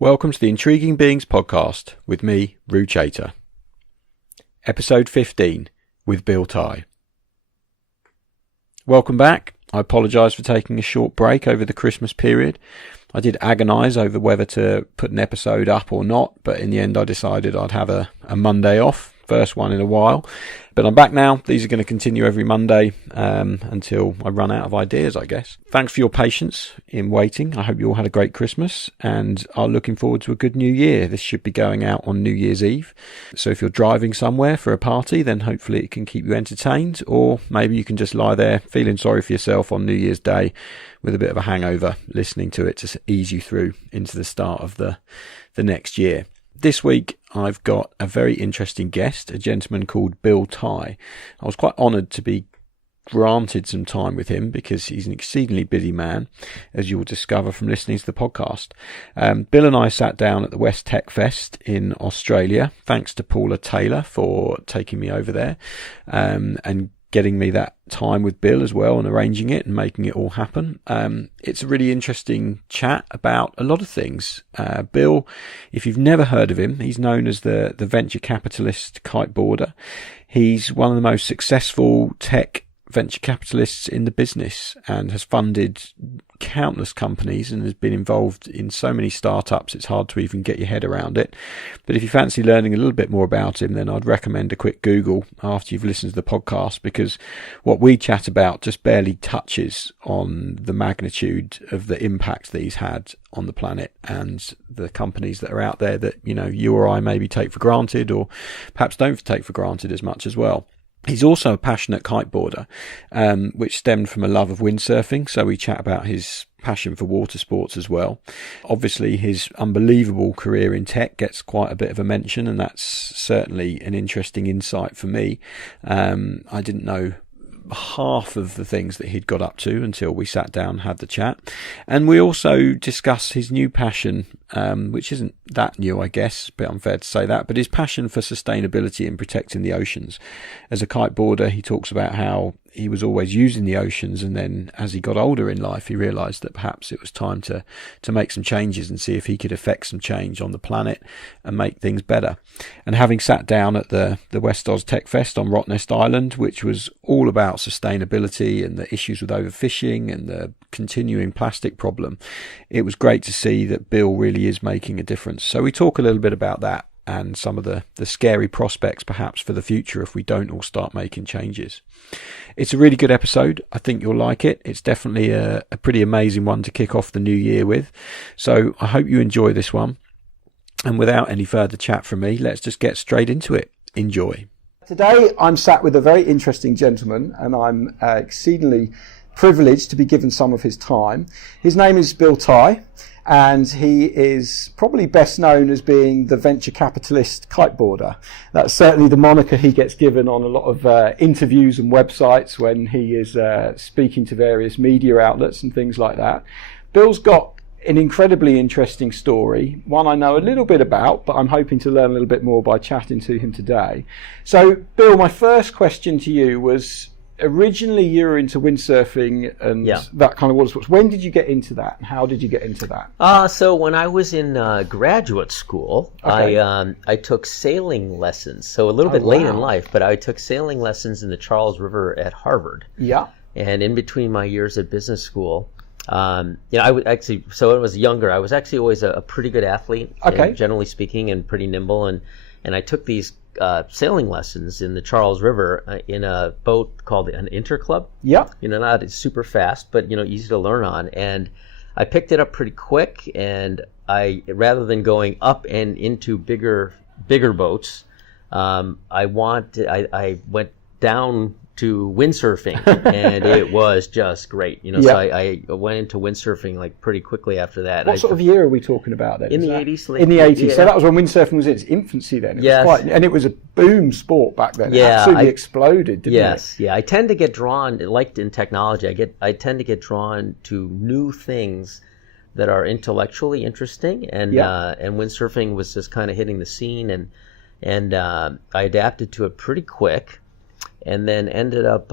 Welcome to the Intriguing Beings podcast with me, Roo Chater. Episode 15 with Bill Tai. Welcome back. I apologise for taking a short break over the Christmas period. I did agonise over whether to put an episode up or not, but in the end I decided I'd have a Monday off, first one in a while. But I'm back now. These are going to continue every Monday until I run out of ideas, I guess. Thanks for your patience in waiting. I hope you all had a great Christmas and are looking forward to a good New Year. This should be going out on New Year's Eve. So if you're driving somewhere for a party, then hopefully it can keep you entertained, or maybe you can just lie there feeling sorry for yourself on New Year's Day with a bit of a hangover, listening to it to ease you through into the start of the next year. This week, I've got a very interesting guest, a gentleman called Bill Tai. I was quite honoured to be granted some time with him because he's an exceedingly busy man, as you'll discover from listening to the podcast. Bill and I sat down at the West Tech Fest in Australia. Thanks to Paula Taylor for taking me over there and getting me that time with Bill as well and arranging it and making it all happen. It's a really interesting chat about a lot of things. Bill, if you've never heard of him, he's known as the venture capitalist kiteboarder. He's one of the most successful tech venture capitalists in the business and has funded countless companies and has been involved in so many startups it's hard to even get your head around it. But if you fancy learning a little bit more about him, then I'd recommend a quick Google after you've listened to the podcast, because what we chat about just barely touches on the magnitude of the impact that he's had on the planet and the companies that are out there that, you know, you or I maybe take for granted or perhaps don't take for granted as much as well. He's also a passionate kiteboarder, which stemmed from a love of windsurfing. So we chat about his passion for water sports as well. Obviously, his unbelievable career in tech gets quite a bit of a mention, and that's certainly an interesting insight for me. I didn't know half of the things that he'd got up to until we sat down and had the chat. And we also discuss his new passion, which isn't that new, I guess, a bit unfair to say that, but his passion for sustainability and protecting the oceans. As a kiteboarder, he talks about how he was always using the oceans, and then as he got older in life, he realised that perhaps it was time to make some changes and see if he could effect some change on the planet and make things better. And having sat down at the West Oz Tech Fest on Rottnest Island, which was all about sustainability and the issues with overfishing and the continuing plastic problem, it was great to see that Bill really is making a difference. So we talk a little bit about that and some of the scary prospects perhaps for the future if we don't all start making changes. It's a really good episode. I think you'll like it. It's definitely a pretty amazing one to kick off the new year with. So I hope you enjoy this one. And without any further chat from me, let's just get straight into it. Enjoy. Today I'm sat with a very interesting gentleman, and I'm exceedingly privileged to be given some of his time. His name is Bill Tai, and he is probably best known as being the venture capitalist kiteboarder. That's certainly the moniker he gets given on a lot of interviews and websites when he is speaking to various media outlets and things like that. Bill's got an incredibly interesting story, one I know a little bit about, but I'm hoping to learn a little bit more by chatting to him today. So, Bill, my first question to you was, originally you were into windsurfing and that kind of water sports. When did you get into that, and how did you get into that? So when I was in graduate school, okay. I took sailing lessons. So a little bit late in life, but I took sailing lessons in the Charles River at Harvard. Yeah. And in between my years at business school, I would actually, so when I was younger, I was actually always a pretty good athlete, and generally speaking, and pretty nimble. And I took these sailing lessons in the Charles River in a boat called an interclub. Yeah. Not super fast, but, easy to learn on. And I picked it up pretty quick, and rather than going up and into bigger boats, I went down to windsurfing, and it was just great. So I went into windsurfing like pretty quickly after that. What sort of year are we talking about then? In the 80s. In the 80s. Yeah. So that was when windsurfing was in its infancy then. And it was a boom sport back then. It absolutely exploded, didn't it? Yes. Yeah. I tend to get drawn, like in technology, I tend to get drawn to new things that are intellectually interesting, and windsurfing was just kind of hitting the scene, and I adapted to it pretty quick. And then ended up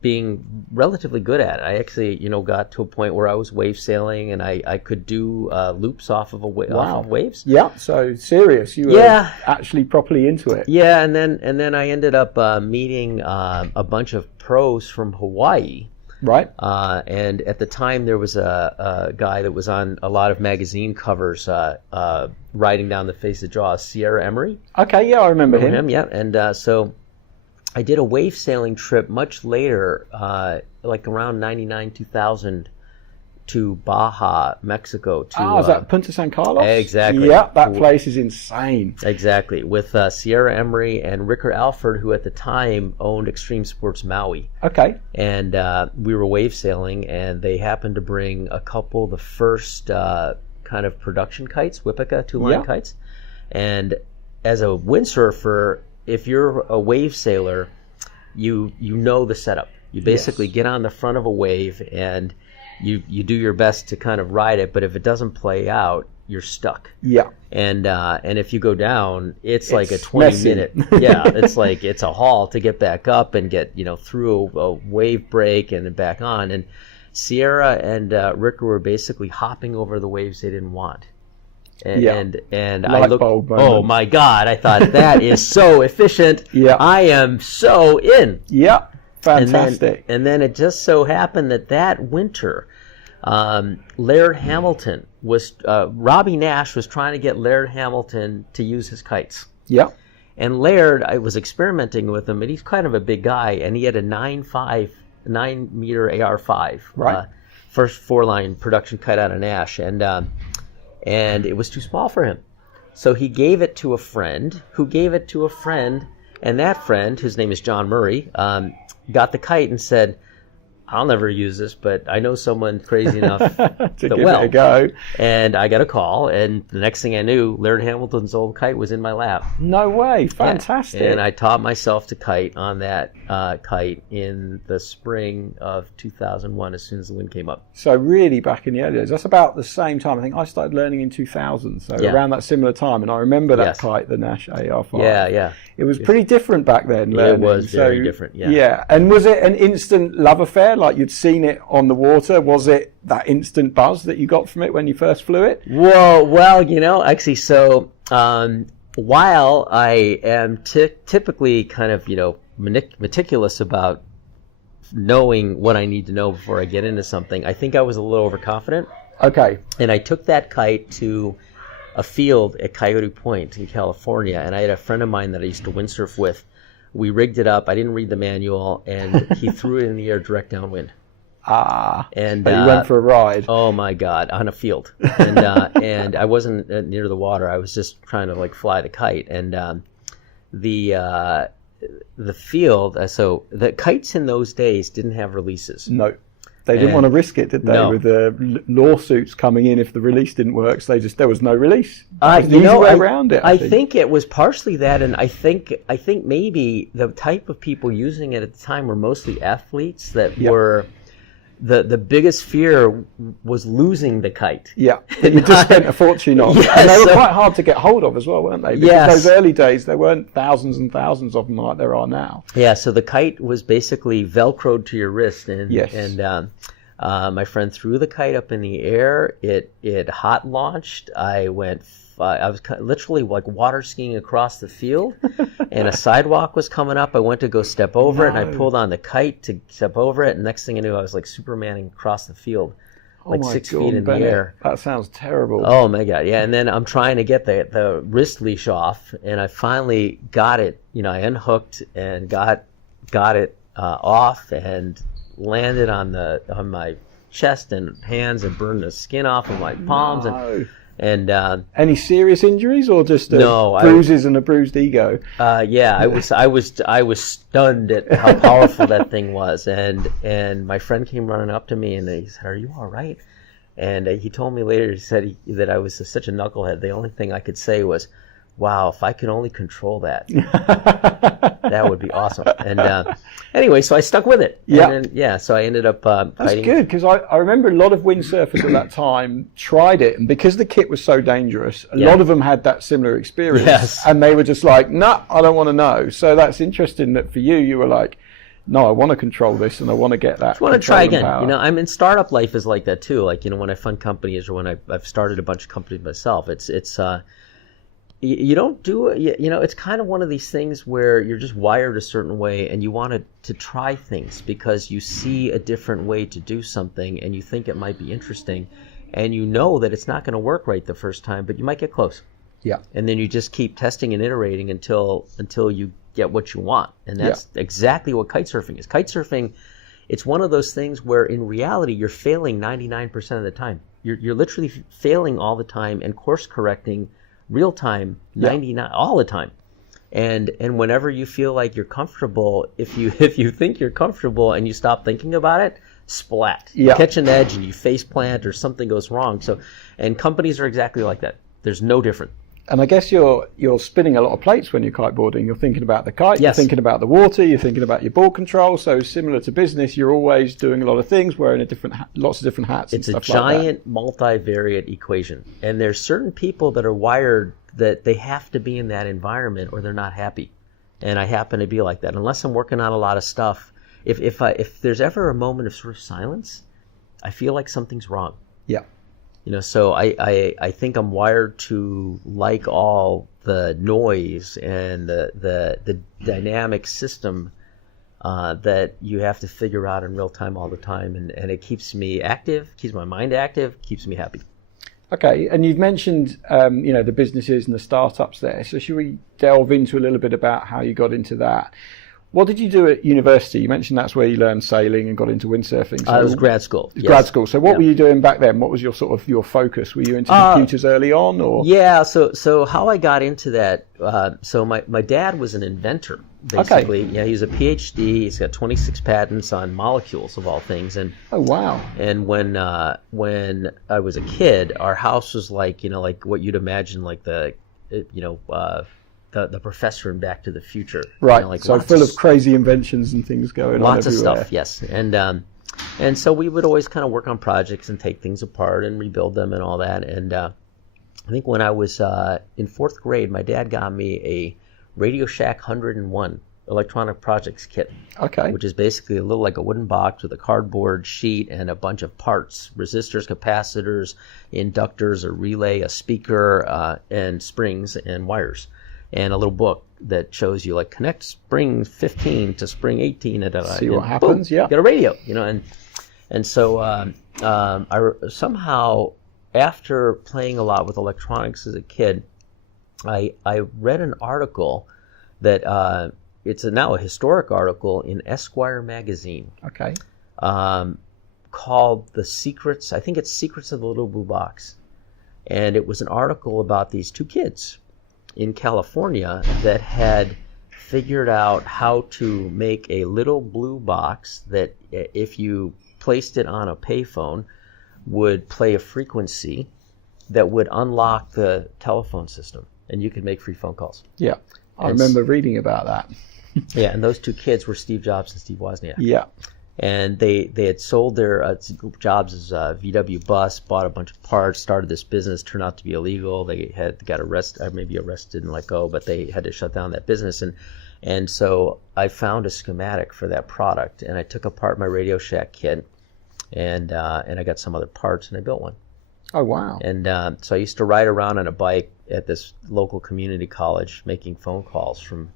being relatively good at it. I actually, got to a point where I was wave sailing, and I could do loops off of off of waves. Yeah, so serious. You were actually properly into it. Yeah, and then I ended up meeting a bunch of pros from Hawaii. Right. And at the time, there was a guy that was on a lot of magazine covers riding down the face of Jaws, Sierra Emery. Okay, yeah, I remember him. Yeah, and so I did a wave sailing trip much later, like around 99, 2000, to Baja, Mexico. Is that Punta San Carlos? Exactly. Yeah, that place is insane. Exactly, with Sierra Emery and Ricker Alford, who at the time owned Extreme Sports Maui. Okay. And we were wave sailing, and they happened to bring a couple of the first kind of production kites, Whippica two-line kites. And as a windsurfer, if you're a wave sailor, you know the setup. You basically get on the front of a wave, and you do your best to kind of ride it, but if it doesn't play out, you're stuck. Yeah. And if you go down, it's like a 20-minute. Yeah, it's a haul to get back up and get through a wave break and then back on. And Sierra and Ricker were basically hopping over the waves they didn't want. And I looked, oh my God, I thought that is so efficient. Yeah. I am so in. Yeah. Fantastic. And then it just so happened that winter, Laird Hamilton Robbie Nash was trying to get Laird Hamilton to use his kites. Yeah. And Laird, I was experimenting with him, and he's kind of a big guy, and he had a 9-meter AR5. Right. First 4-line production kite out of Nash, and it was too small for him. So he gave it to a friend, who gave it to a friend, and that friend, whose name is John Murray, got the kite and said, I'll never use this, but I know someone crazy enough to give it a go. And I got a call, and the next thing I knew, Laird Hamilton's old kite was in my lap. No way. Fantastic. And I taught myself to kite on that kite in the spring of 2001 as soon as the wind came up. So really back in the early days. That's about the same time. I think I started learning in 2000, so around that similar time. And I remember that kite, the Nash AR5. Yeah. It was pretty different back then. Learning. It was very different, Yeah. And was it an instant love affair? Like you'd seen it on the water? Was it that instant buzz that you got from it when you first flew it? Well, actually, so while I am typically kind of, meticulous about knowing what I need to know before I get into something, I think I was a little overconfident. Okay. And I took that kite to a field at Coyote Point in California, and I had a friend of mine that I used to windsurf with. We rigged it up. I didn't read the manual, and he threw it in the air direct downwind. And you went for a ride. Oh my God, on a field, and and I wasn't near the water. I was just trying to fly the kite, and the field. So the kites in those days didn't have releases. No. They didn't want to risk it, did they? No. With the lawsuits coming in if the release didn't work, so there was no release. There was an easy way around it. I think it was partially that, and I think maybe the type of people using it at the time were mostly athletes that were. The biggest fear was losing the kite. Yeah, you just spent a fortune on. Yes, and they were quite hard to get hold of as well, weren't they? Because those early days, there weren't thousands and thousands of them like there are now. Yeah, so the kite was basically Velcroed to your wrist. And my friend threw the kite up in the air. It hot launched. I was literally water skiing across the field, and a sidewalk was coming up. I went to go step over it, and I pulled on the kite to step over it, and next thing I knew, I was Supermaning across the field, 6 feet in the air. That sounds terrible. Oh my God, yeah. And then I'm trying to get the wrist leash off, and I finally got it. I unhooked and got it off and landed on my chest and hands and burned the skin off of my palms. And any serious injuries or just bruises and a bruised ego? I was stunned at how powerful that thing was, and my friend came running up to me and he said, "Are you all right?" And he told me later, he said that I was such a knucklehead. The only thing I could say was, "Wow, if I could only control that, that would be awesome." And anyway, so I stuck with it. Yeah. And so I ended up That's fighting. Good, because I remember a lot of windsurfers at that time tried it, and because the kit was so dangerous, a lot of them had that similar experience. Yes. And they were just like, "Nah, I don't want to know." So that's interesting that for you were like, no, I want to control this and I want to get that. I want to try again. Power. You know, I mean, startup life is like that too. Like, you know, when I fund companies or when I've started a bunch of companies myself, it's you don't do it. You know, it's kind of one of these things where you're just wired a certain way and you want to try things because you see a different way to do something and you think it might be interesting, and you know that it's not going to work right the first time, but you might get close. Yeah. And then you just keep testing and iterating until you get what you want. And that's exactly what kite surfing is. Kite surfing, it's one of those things where in reality you're failing 99% of the time. You're literally failing all the time and course correcting real time 99 all the time. And whenever you feel like you're comfortable, if you think you're comfortable and you stop thinking about it, splat. You catch an edge and you face plant or something goes wrong. So, and companies are exactly like that. There's no different. And I guess you're spinning a lot of plates when you're kiteboarding. You're thinking about the kite, you're thinking about the water, you're thinking about your board control. So similar to business, you're always doing a lot of things, wearing lots of different hats. It's and a stuff like giant multivariate equation. And there's certain people that are wired that they have to be in that environment or they're not happy. And I happen to be like that. Unless I'm working on a lot of stuff, if there's ever a moment of sort of silence, I feel like something's wrong. Yeah. You know, so I think I'm wired to like all the noise and the dynamic system that you have to figure out in real time all the time, and it keeps me active, keeps my mind active, keeps me happy. Okay, and you've mentioned you know, the businesses and the startups there. So should we delve into a little bit about how you got into that? What did you do at university? You mentioned that's where you learned sailing and got into windsurfing. So it was grad school. Grad school. So what were you doing back then? What was your sort of your focus? Were you into computers early on, or? Yeah. So how I got into that? So my dad was an inventor, basically. Okay. Yeah, he's a PhD. He's got 26 patents on molecules of all things. And oh wow! And when I was a kid, our house was like, you know, like what you'd imagine, like the professor in Back to the Future. Right, you know, like so full of crazy inventions and things going on lots everywhere. of stuff, yes. And so we would always kind of work on projects and take things apart and rebuild them and all that. And I think when I was in 4th grade, my dad got me a Radio Shack 101 electronic projects kit. Okay. Which is basically a little like a wooden box with a cardboard sheet and a bunch of parts: resistors, capacitors, inductors, a relay, a speaker, and springs and wires. And a little book that shows you, like, connect spring 15 to spring 18. See what happens, boom, get a radio, you know. And so I somehow, after playing a lot with electronics as a kid, I read an article that it's now a historic article in Esquire magazine. Okay. Called The Secrets, I think it's Secrets of the Little Blue Box. And it was an article about these two kids in California that had figured out how to make a little blue box that, if you placed it on a payphone, would play a frequency that would unlock the telephone system, and you could make free phone calls. Yeah, I remember reading about that. Yeah, and those two kids were Steve Jobs and Steve Wozniak. Yeah. And they had sold their Jobs as VW Bus, bought a bunch of parts, started this business, turned out to be illegal. They got arrested, maybe arrested and let go, but they had to shut down that business. And so I found a schematic for that product, and I took apart my Radio Shack kit, and I got some other parts, and I built one. Oh, wow. And so I used to ride around on a bike at this local community college, making phone calls from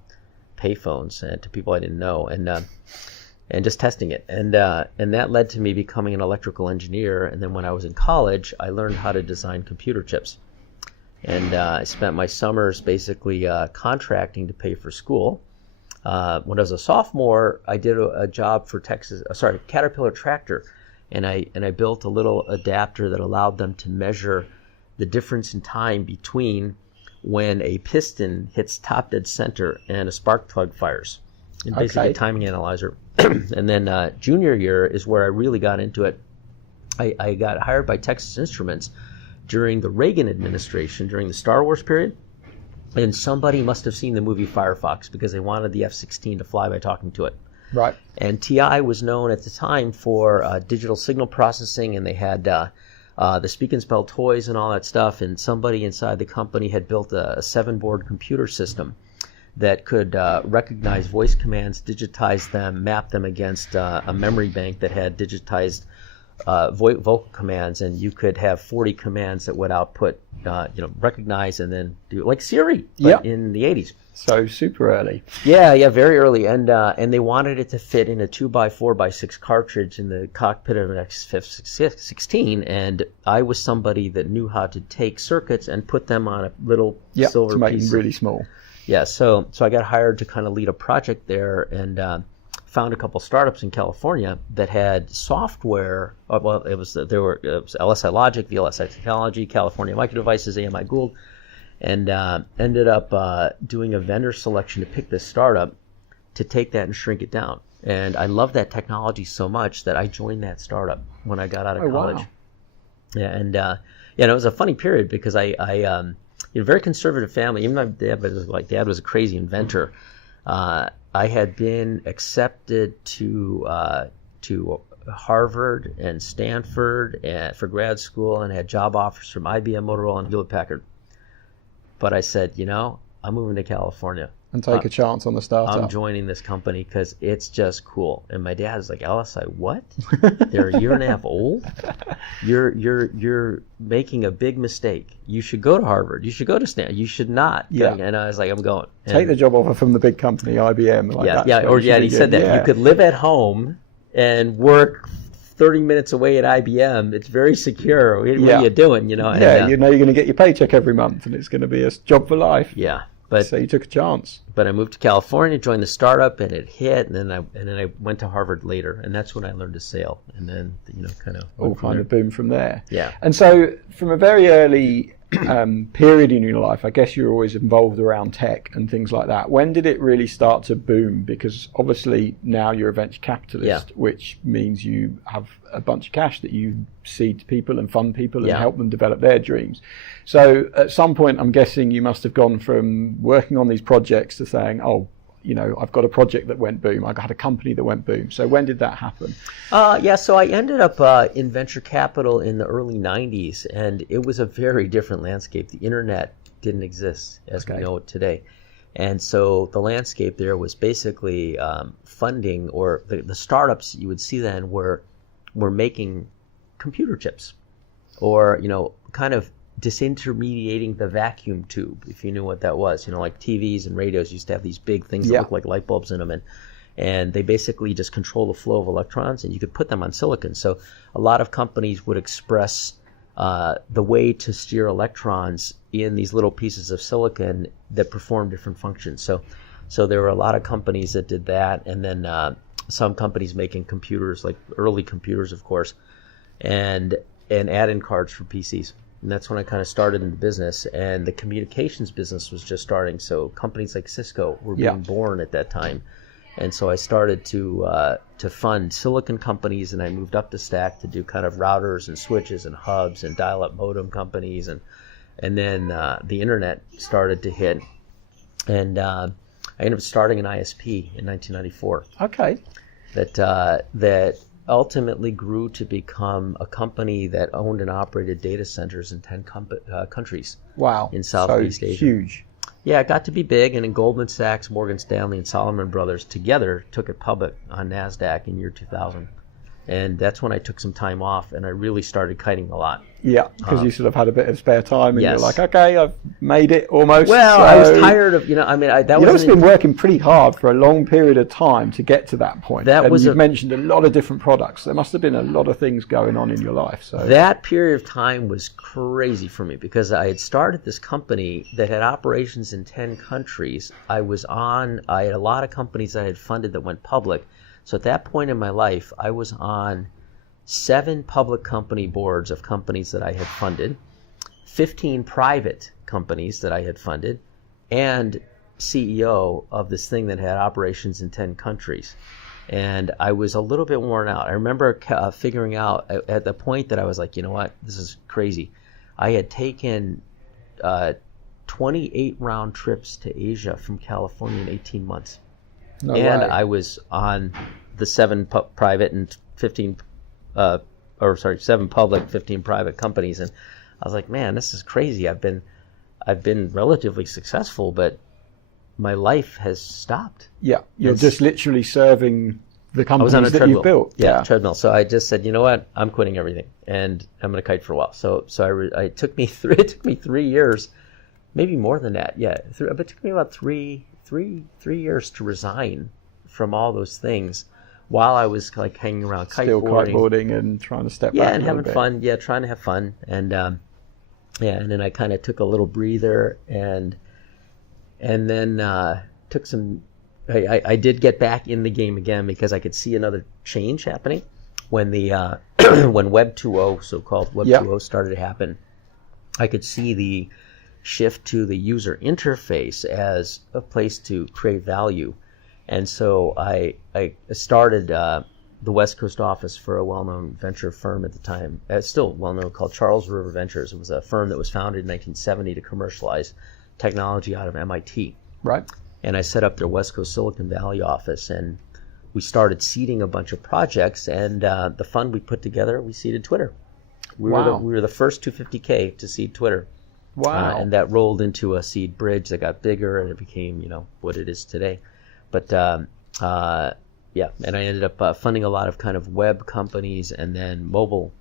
payphones to people I didn't know, and just testing it. And that led to me becoming an electrical engineer. And then when I was in college, I learned how to design computer chips. And I spent my summers basically contracting to pay for school. When I was a sophomore, I did a job for Caterpillar Tractor. And I built a little adapter that allowed them to measure the difference in time between when a piston hits top dead center and a spark plug fires. And basically a timing analyzer. And then junior year is where I really got into it. I got hired by Texas Instruments during the Reagan administration, during the Star Wars period. And somebody must have seen the movie Firefox because they wanted the F-16 to fly by talking to it. Right. And TI was known at the time for digital signal processing, and they had the Speak and Spell toys and all that stuff. And somebody inside the company had built a 7-board computer system that could recognize voice commands, digitize them, map them against a memory bank that had digitized vocal commands, and you could have 40 commands that would output, recognize and then do like Siri, but in the 80s. So super early. Yeah, very early, and they wanted it to fit in a 2x4x6 cartridge in the cockpit of an X-16, and I was somebody that knew how to take circuits and put them on a little silver to make piece. them really small. Yeah, so I got hired to kind of lead a project there, and found a couple startups in California that had software. Well, it was LSI Logic, VLSI Technology, California Micro Devices, AMI Gould, and ended up doing a vendor selection to pick this startup to take that and shrink it down. And I love that technology so much that I joined that startup when I got out of college. Wow. Yeah, and it was a funny period because I very conservative family. Even though dad was a crazy inventor. I had been accepted to Harvard and Stanford for grad school, and had job offers from IBM, Motorola, and Hewlett Packard. But I said, I'm moving to California. And take a chance on the startup. I'm joining this company because it's just cool. And my dad was like, LSI, what? They're a year and a half old? You're making a big mistake. You should go to Harvard. You should go to Stanford. You should not. Yeah. And I was like, I'm going. And take the job offer from the big company, IBM. He said that. You could live at home and work 30 minutes away at IBM. It's very secure. What are you doing? you're going to get your paycheck every month, and it's going to be a job for life. Yeah. So you took a chance. But I moved to California, joined the startup, and it hit. And then I went to Harvard later, and that's when I learned to sail. And then kind of boomed from there. Yeah. And so from a very early period in your life, I guess you were always involved around tech and things like that. When did it really start to boom? Because obviously now you're a venture capitalist, which means you have a bunch of cash that you seed people and fund people and help them develop their dreams. So at some point, I'm guessing you must have gone from working on these projects to saying, I've got a project that went boom. I had a company that went boom. So when did that happen? So I ended up in venture capital in the early 90s, and it was a very different landscape. The internet didn't exist as we know it today. And so the landscape there was basically funding, or the startups you would see then were making computer chips, or, kind of disintermediating the vacuum tube, if you knew what that was. Like TVs and radios used to have these big things that look like light bulbs in them, and they basically just control the flow of electrons, and you could put them on silicon. So a lot of companies would express the way to steer electrons in these little pieces of silicon that perform different functions. So there were a lot of companies that did that, and then some companies making computers, like early computers, of course, and add-in cards for PCs. And that's when I kind of started in the business, and the communications business was just starting. So companies like Cisco were being born at that time, and so I started to fund silicon companies, and I moved up the stack to do kind of routers and switches and hubs and dial-up modem companies, and then the internet started to hit, and I ended up starting an ISP in 1994. Okay. That ultimately grew to become a company that owned and operated data centers in 10 countries. Wow. In Southeast Asia. Huge. Yeah, it got to be big, and then Goldman Sachs, Morgan Stanley, and Salomon Brothers together took it public on NASDAQ in year 2000. And that's when I took some time off, and I really started kiting a lot. Yeah, because you sort of had a bit of spare time, and yes. you're like, okay, I've made it almost. Well, so... I was tired of, that was... You've been working pretty hard for a long period of time to get to that point. You've mentioned a lot of different products. There must have been a lot of things going on in your life. So that period of time was crazy for me, because I had started this company that had operations in 10 countries. I had a lot of companies that I had funded that went public. So at that point in my life, I was on 7 public company boards of companies that I had funded, 15 private companies that I had funded, and CEO of this thing that had operations in 10 countries. And I was a little bit worn out. I remember figuring out at the point that I was like, you know what, this is crazy. I had taken 28 round trips to Asia from California in 18 months. No and way. I was on the 7 private and 7 public, 15 private companies, and I was like, man, this is crazy. I've been relatively successful, but my life has stopped. Yeah, you're just literally serving the companies that treadmill. you've built. Yeah, treadmill. So I just said, you know what, I'm quitting everything, and I'm going to kite for a while. So it took me 3 years, maybe more than that. Yeah, but it took me about three years to resign from all those things, while I was like hanging around kiteboarding and trying to step back. Yeah, and having fun. Yeah, trying to have fun, and and then I kind of took a little breather, and then took some. I did get back in the game again because I could see another change happening when the when Web 2.0, so-called Web 2.0, started to happen. I could see the shift to the user interface as a place to create value, and so I started the West Coast office for a well-known venture firm at the time, still well-known, called Charles River Ventures. It was a firm that was founded in 1970 to commercialize technology out of MIT. Right. And I set up their West Coast Silicon Valley office, and we started seeding a bunch of projects, and the fund we put together, we seeded Twitter. We were the first 250K to seed Twitter. Wow. And that rolled into a seed bridge that got bigger, and it became, what it is today. But yeah, and I ended up funding a lot of kind of web companies and then mobile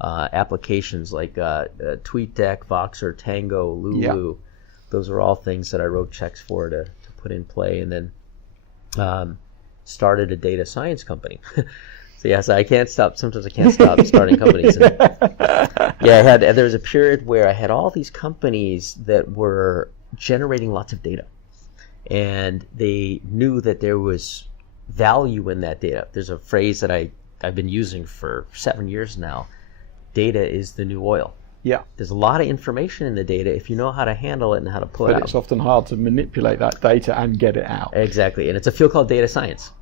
applications like TweetDeck, Voxer, Tango, Lulu. Yeah. Those are all things that I wrote checks for to put in play, and then started a data science company. So yes, I can't stop. Sometimes I can't stop starting companies. And, yeah, there was a period where I had all these companies that were generating lots of data, and they knew that there was value in that data. There's a phrase that I've been using for 7 years now. Data is the new oil. Yeah. There's a lot of information in the data if you know how to handle it and how to pull it out. But it's often hard to manipulate that data and get it out. Exactly. And it's a field called data science.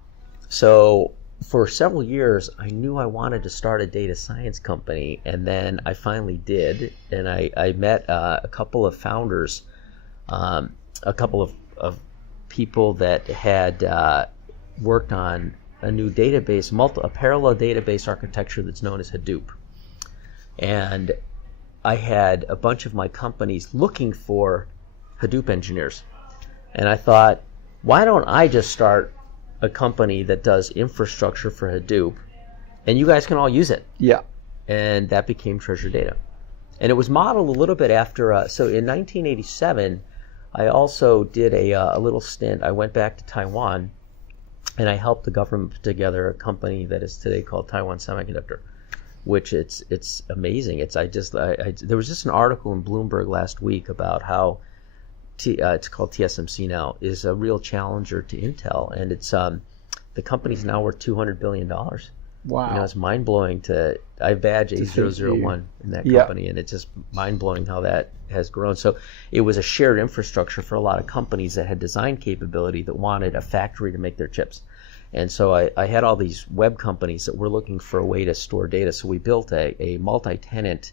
So for several years, I knew I wanted to start a data science company, and then I finally did. And I met a couple of founders, a couple of people that had worked on a new database, a parallel database architecture that's known as Hadoop. And I had a bunch of my companies looking for Hadoop engineers. And I thought, why don't I just start a company that does infrastructure for Hadoop, and you guys can all use it? Yeah. And that became Treasure Data. And it was modeled a little bit after, so in 1987, I also did a little stint. I went back to Taiwan, and I helped the government put together a company that is today called Taiwan Semiconductor, which it's amazing. There was just an article in Bloomberg last week about how it's called TSMC now, is a real challenger to Intel, and it's the company's now worth $200 billion. Wow. It's mind blowing I badge A001 in that company, and it's just mind blowing how that has grown. So it was a shared infrastructure for a lot of companies that had design capability that wanted a factory to make their chips. And so I had all these web companies that were looking for a way to store data. So we built a multi-tenant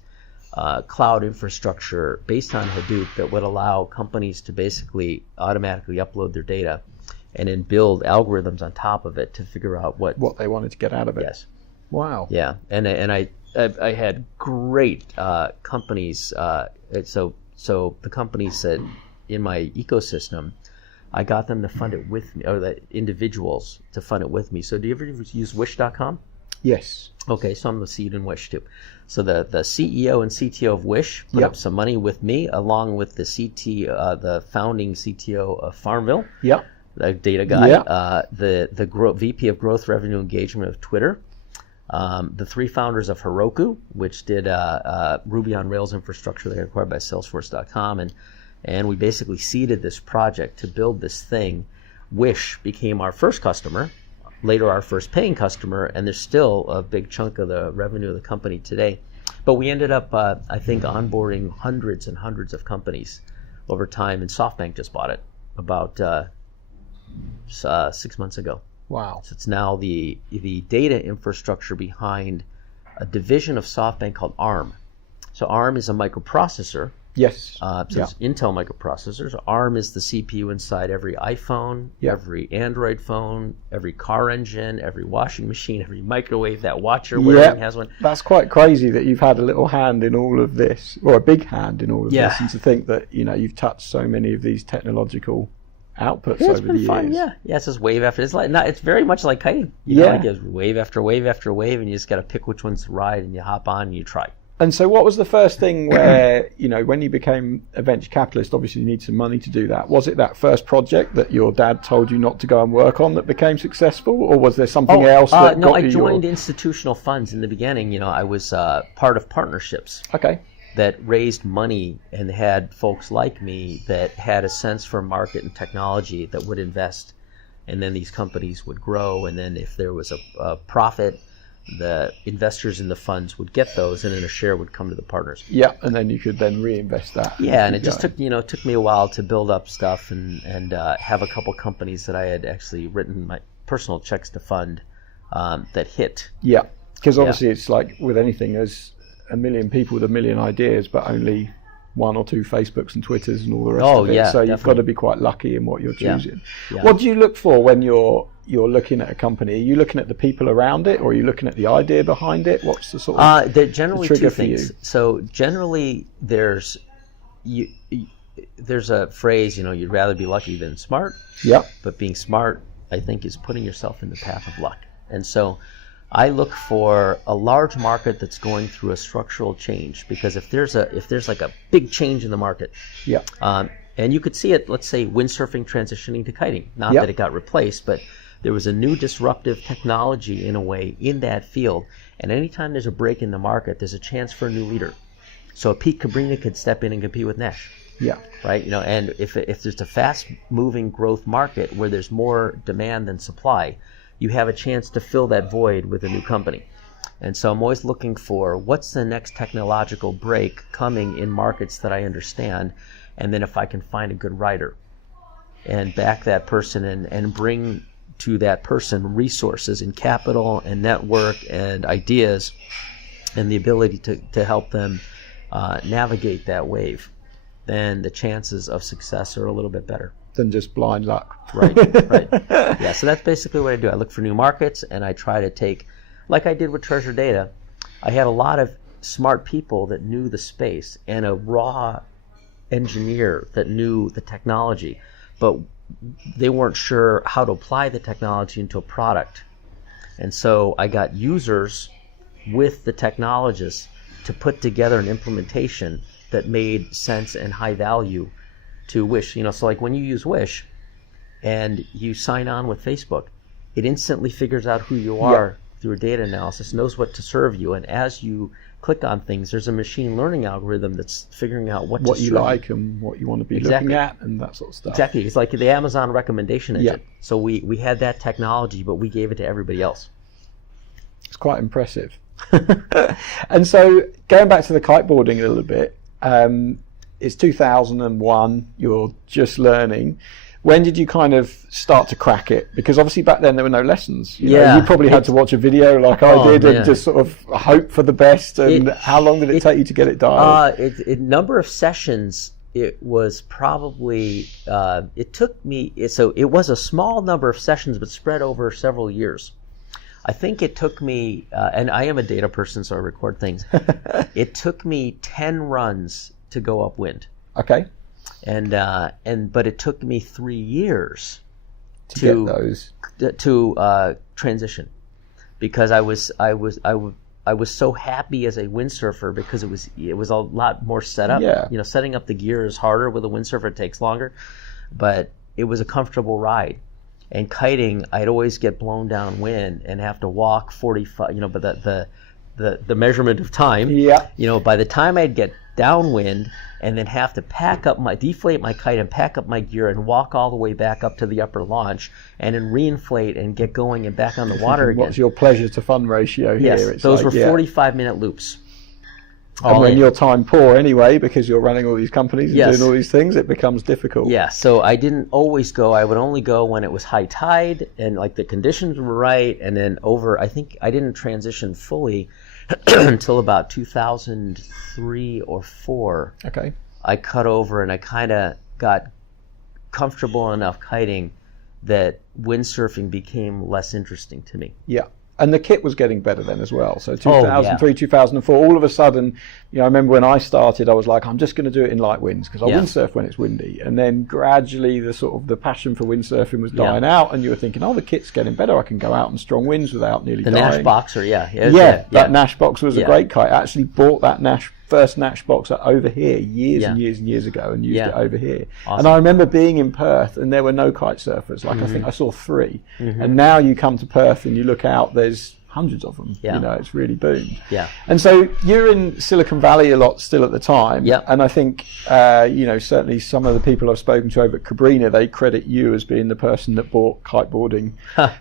cloud infrastructure based on Hadoop that would allow companies to basically automatically upload their data and then build algorithms on top of it to figure out what they wanted to get out of it. Yes. Wow. Yeah, and I had great companies. So the companies that in my ecosystem, I got them to fund it with me, or the individuals to fund it with me. So do you ever use Wish.com? Yes. Okay, so I'm the seed in Wish too. So the CEO and CTO of Wish put up some money with me, along with the the founding CTO of Farmville. Yeah. The data guy. The VP of Growth Revenue Engagement of Twitter. The three founders of Heroku, which did Ruby on Rails infrastructure. They got acquired by Salesforce.com, and we basically seeded this project to build this thing. Wish became our first customer, later our first paying customer, and there's still a big chunk of the revenue of the company today. But we ended up, I think, onboarding hundreds and hundreds of companies over time, and SoftBank just bought it about 6 months ago. Wow. So it's now the data infrastructure behind a division of SoftBank called ARM. So ARM is a microprocessor. Yes. It's Intel microprocessors. ARM is the CPU inside every iPhone, every Android phone, every car engine, every washing machine, every microwave. That watcher wearing has one. That's quite crazy that you've had a little hand in all of this, or a big hand in all of this, and to think that you've touched so many of these technological outputs Yeah, it's over been the fun. years. Yeah, it's just wave after. It's like not. It's very much like kiting. Like it's wave after wave after wave, and you just got to pick which ones to ride, and you hop on and you try. And so what was the first thing where, when you became a venture capitalist, obviously you need some money to do that. Was it that first project that your dad told you not to go and work on that became successful? Or was there something else that no, got I you joined institutional funds in the beginning. I was part of partnerships. Okay. That raised money and had folks like me that had a sense for market and technology that would invest. And then these companies would grow. And then if there was a profit, the investors in the funds would get those, and then a share would come to the partners. Yeah, and then you could then reinvest that. Yeah, and it just took me a while to build up stuff and have a couple companies that I had actually written my personal checks to fund that hit. Yeah, because obviously it's like with anything, there's a million people with a million ideas, but only one or two Facebooks and Twitters and all the rest of it. So you've got to be quite lucky in what you're choosing. Yeah. What do you look for when you're looking at a company? Are you looking at the people around it, or are you looking at the idea behind it? What's the sort of generally trigger two things. So generally there's a phrase, you'd rather be lucky than smart. Yeah. But being smart, I think, is putting yourself in the path of luck. And so I look for a large market that's going through a structural change, because if there's like a big change in the market, and you could see it, let's say windsurfing transitioning to kiting, not that it got replaced, but there was a new disruptive technology in a way in that field, and anytime there's a break in the market, there's a chance for a new leader. So a Pete Cabrini could step in and compete with Nash. Yeah. Right. And if there's a fast-moving growth market where there's more demand than supply, you have a chance to fill that void with a new company. And so I'm always looking for what's the next technological break coming in markets that I understand, and then if I can find a good writer and back that person and bring to that person resources and capital and network and ideas and the ability to help them navigate that wave, then the chances of success are a little bit better than just blind luck. Right. Yeah, so that's basically what I do. I look for new markets, and I try to take, like I did with Treasure Data, I had a lot of smart people that knew the space and a raw engineer that knew the technology, but they weren't sure how to apply the technology into a product. And so I got users with the technologists to put together an implementation that made sense and high value to Wish. So like when you use Wish and you sign on with Facebook, it instantly figures out who you are through a data analysis, knows what to serve you, and as you click on things, there's a machine learning algorithm that's figuring out what you like and what you want to be looking at and that sort of stuff. Exactly. It's like the Amazon recommendation engine. So we had that technology, but we gave it to everybody else. It's quite impressive. And so going back to the kiteboarding a little bit, it's 2001, you're just learning. When did you kind of start to crack it? Because obviously back then there were no lessons. You probably had to watch a video like I did and just sort of hope for the best. And how long did it take you to get it dialed? Number of sessions, it was probably, it took me, so it was a small number of sessions but spread over several years. I think it took me, and I am a data person, so I record things. It took me 10 runs to go upwind. Okay. But it took me 3 years to get those to transition, because I was so happy as a windsurfer, because it was a lot more setup. Setting up the gear is harder with a windsurfer; it takes longer, but it was a comfortable ride. And kiting, I'd always get blown downwind and have to walk 45. But the measurement of time. By the time I'd get downwind and then have to deflate my kite and pack up my gear and walk all the way back up to the upper launch and then reinflate and get going and back on the water again. What's your pleasure to fun ratio here? Yes, those were 45-minute loops. And when you're time poor anyway, because you're running all these companies and doing all these things, it becomes difficult. Yeah, so I didn't always go. I would only go when it was high tide and like the conditions were right. And then I think I didn't transition fully until about 2003 or 4. Okay. I cut over and I kind of got comfortable enough kiting that windsurfing became less interesting to me. Yeah. And the kit was getting better then as well. So Oh, yeah. 2003, 2004, all of a sudden, I remember when I started, I was like, I'm just going to do it in light winds because I Yeah. windsurf when it's windy. And then gradually the passion for windsurfing was dying out, and you were thinking, oh, the kit's getting better. I can go out in strong winds without nearly The dying. Nash Boxer, yeah. That Nash Boxer was a great kite. I actually bought that first Nash Boxer over here years and years and years ago and used it over here. Awesome. And I remember being in Perth and there were no kite surfers. Like I think I saw 3. And now you come to Perth and you look out, there's hundreds of them. Yeah. It's really boomed. Yeah. And so you're in Silicon Valley a lot still at the time. Yep. And I think, certainly some of the people I've spoken to over at Cabrini, they credit you as being the person that brought kiteboarding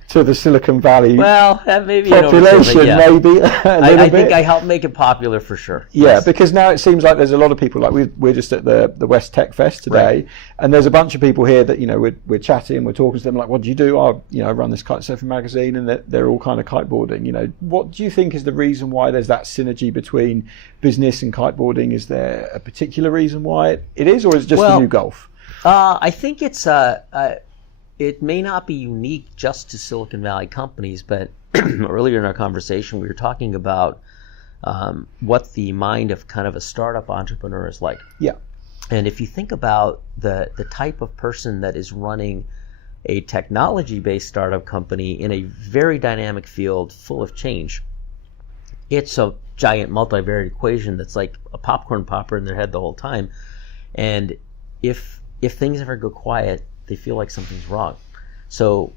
to the Silicon Valley Well, that may be population, an overstatement, yeah. maybe a little I bit. think I helped make it popular for sure. Yeah, Yes. because now it seems like there's a lot of people, like we're just at the West Tech Fest today, Right. and there's a bunch of people here that, we're chatting, we're talking to them like, what do you do? I run this kite surfing magazine, and they're all kind of kiteboarding. What do you think is the reason why there's that synergy between business and kiteboarding? Is there a particular reason why it is, or is it just the new golf? I think it's it may not be unique just to Silicon Valley companies, but earlier in our conversation we were talking about what the mind of kind of a startup entrepreneur is like. Yeah. And if you think about the type of person that is running a technology-based startup company in a very dynamic field full of change, it's a giant multivariate equation that's like a popcorn popper in their head the whole time. And if things ever go quiet, they feel like something's wrong. So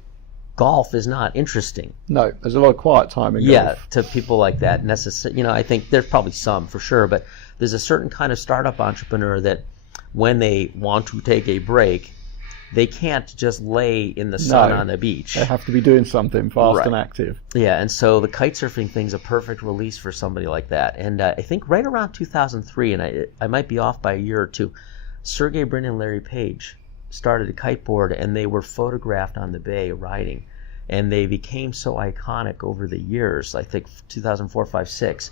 golf is not interesting. No, there's a lot of quiet time in golf. To people like that. I think there's probably some for sure, but there's a certain kind of startup entrepreneur that when they want to take a break, they can't just lay in the sun on the beach. They have to be doing something fast Right. and active. Yeah, and so the kite surfing thing's a perfect release for somebody like that. And I think right around 2003, and I might be off by a year or two, Sergey Brin and Larry Page started a kiteboard, and they were photographed on the bay riding. And they became so iconic over the years, I think 2004, 5, 6,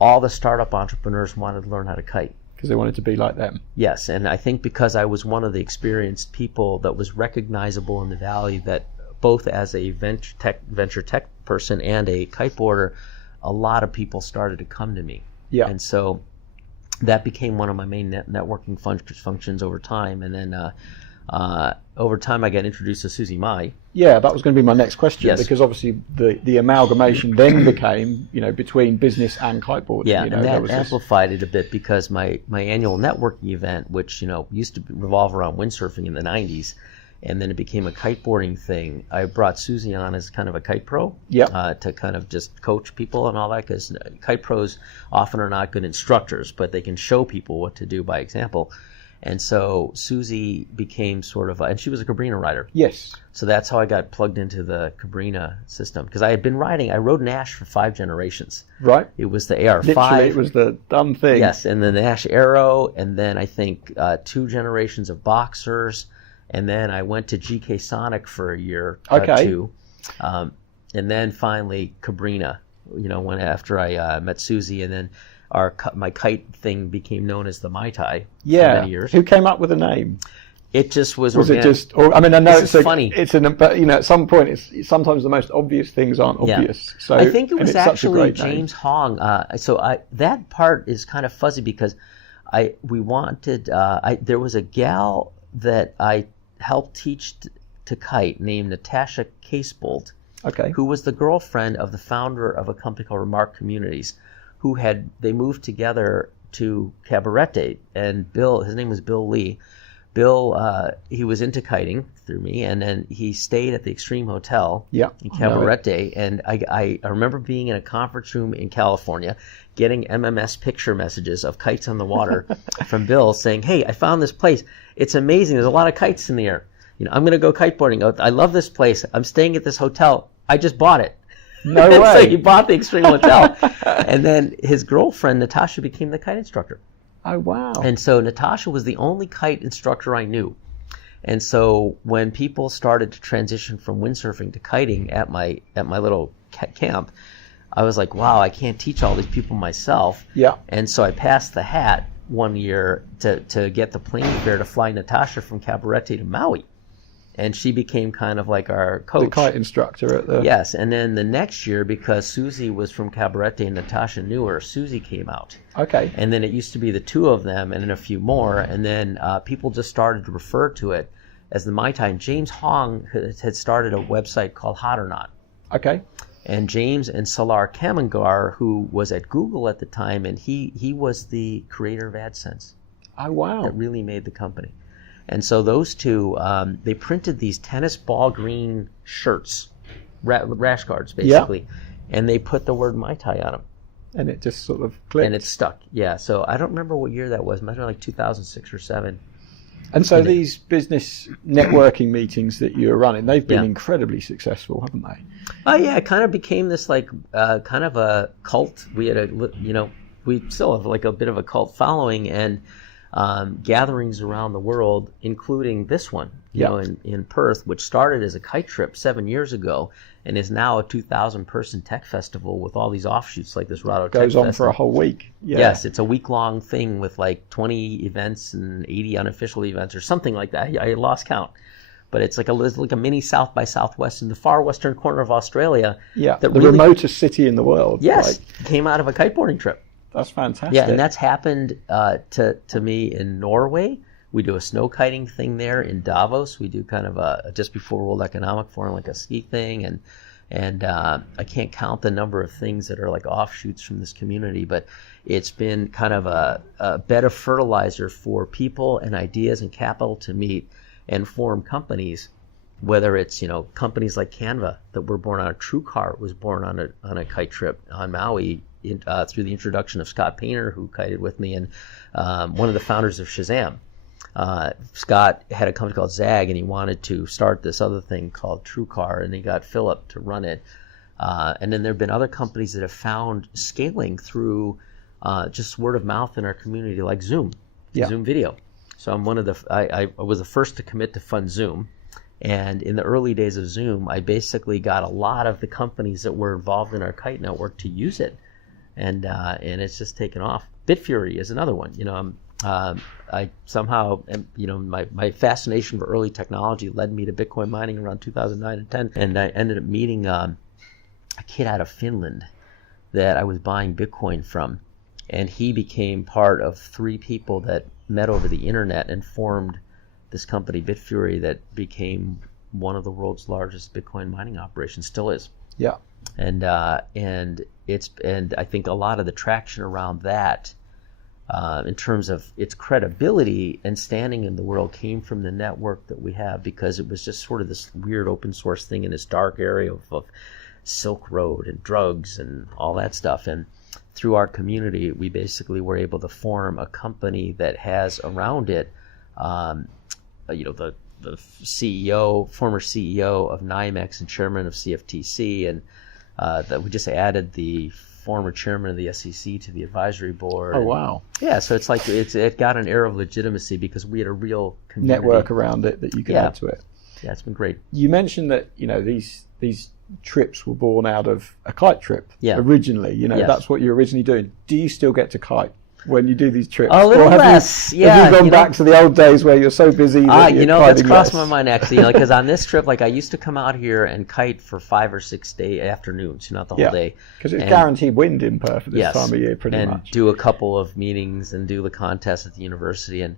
all the startup entrepreneurs wanted to learn how to kite. Because they wanted to be like them. Yes, and I think because I was one of the experienced people that was recognizable in the Valley, that both as a venture tech person and a kiteboarder, a lot of people started to come to me. Yeah. And so that became one of my main networking functions over time. And then over time, I got introduced to Susie Mai. Yeah, that was going to be my next question, Yes. because obviously the amalgamation then became, between business and kiteboarding. Yeah, and that there was amplified it a bit because my annual networking event, which used to revolve around windsurfing in the 90s, and then it became a kiteboarding thing. I brought Susie on as kind of a kite pro to kind of just coach people and all that, because kite pros often are not good instructors, but they can show people what to do by example. And so Susie became sort of, and she was a Cabrini rider. Yes. So that's how I got plugged into the Cabrini system, because I had been riding. I rode Nash for 5 generations. Right. It was the AR5. Literally, it was the done thing. Yes, and then the Nash Aero, and then I think 2 generations of Boxers, and then I went to GK Sonic for a year, Okay. 2, and then finally Cabrini. When after I met Susie, and then my kite thing became known as the Mai Tai for many years. Who came up with the name? It just was. Was organic. it just? Or, I mean, I know This is funny. but at some point, it's sometimes the most obvious things aren't obvious. So I think it and was it's such a actually great name. James Hong. That part is kind of fuzzy because we wanted. There was a gal that I helped teach to kite named Natasha Casebolt, Okay. who was the girlfriend of the founder of a company called Remark Communities, they moved together to Cabarete, and Bill, his name was Bill Lee. Bill, he was into kiting through me, and then he stayed at the Extreme Hotel in Cabarete, and I remember being in a conference room in California, getting MMS picture messages of kites on the water from Bill saying, "Hey, I found this place. It's amazing. There's a lot of kites in the air. I'm going to go kiteboarding. I love this place. I'm staying at this hotel. I just bought it." No And way. So he bought the Extreme Hotel. And then his girlfriend, Natasha, became the kite instructor. Oh wow. And so Natasha was the only kite instructor I knew. And so when people started to transition from windsurfing to kiting at my little camp, I was like, wow, I can't teach all these people myself. Yeah. And so I passed the hat one year to get the plane fare to fly Natasha from Cabarete to Maui. and she became kind of like our coach. The kite instructor at the... Yes, and then the next year, because Susie was from Cabarete and Natasha knew her, Susie came out. Okay. And then it used to be the two of them and then a few more, and then people just started to refer to it as the Mai Tai. And James Hong had started a website called Hot or Not. Okay. And James and Salar Kamangar, who was at Google at the time, and he was the creator of AdSense. Oh, wow. That really made the company. And so those two, they printed these tennis ball green shirts, rash guards basically, and they put the word Mai Tai on them. And it just sort of clicked. And it stuck, yeah. So I don't remember what year that was. It might have been like 2006 or 7. And so these business networking meetings that you're running, they've been incredibly successful, haven't they? Oh yeah, it kind of became this like kind of a cult. We had we still have like a bit of a cult following, and gatherings around the world, including this one, you know, in Perth, which started as a kite trip 7 years ago and is now a 2,000-person tech festival with all these offshoots like this Rado Tech Goes on Festival. for a whole week. Yeah. Yes, it's a week-long thing with like 20 events and 80 unofficial events or something like that. I lost count. But it's like a mini South by Southwest in the far western corner of Australia. Yeah, the remotest city in the world. Yes, came out of a kiteboarding trip. That's fantastic. Yeah, and that's happened to me in Norway. We do a snow kiting thing there in Davos. We do kind of a just before World Economic Forum, like a ski thing, and I can't count the number of things that are like offshoots from this community, but it's been kind of a bed of fertilizer for people and ideas and capital to meet and form companies. Whether it's companies like Canva that were born on a TrueCar was born on a kite trip on Maui. Through the introduction of Scott Painter, who kited with me, and one of the founders of Shazam. Scott had a company called Zag, and he wanted to start this other thing called TrueCar, and he got Philip to run it. And then there have been other companies that have found scaling through just word of mouth in our community, like Zoom Video. So I'm I was the first to commit to fund Zoom. And in the early days of Zoom, I basically got a lot of the companies that were involved in our kite network to use it. And it's just taken off. Bitfury is another one. I somehow, my fascination for early technology led me to Bitcoin mining around 2009 and 10. And I ended up meeting a kid out of Finland that I was buying Bitcoin from. And he became part of 3 people that met over the internet and formed this company, Bitfury, that became one of the world's largest Bitcoin mining operations, still is. Yeah. And I think a lot of the traction around that, in terms of its credibility and standing in the world, came from the network that we have, because it was just sort of this weird open source thing in this dark area of Silk Road and drugs and all that stuff. And through our community, we basically were able to form a company that has around it, the former CEO of NYMEX and chairman of CFTC, and that we just added the former chairman of the SEC to the advisory board. Oh, wow. Yeah, so it's like it got an air of legitimacy because we had a real community. Network around it that you could add to it. Yeah, it's been great. You mentioned that these trips were born out of a kite trip originally. Yes. That's what you're originally doing. Do you still get to kite when you do these trips? A little less, Have you gone back to the old days where you're so busy that you're that's kiting crossed less? my mind actually, because on this trip, like I used to come out here and kite for 5 or 6 day afternoons, not the whole day. Because it's guaranteed wind in Perth at this time of year, pretty much. And do a couple of meetings and do the contest at the university, and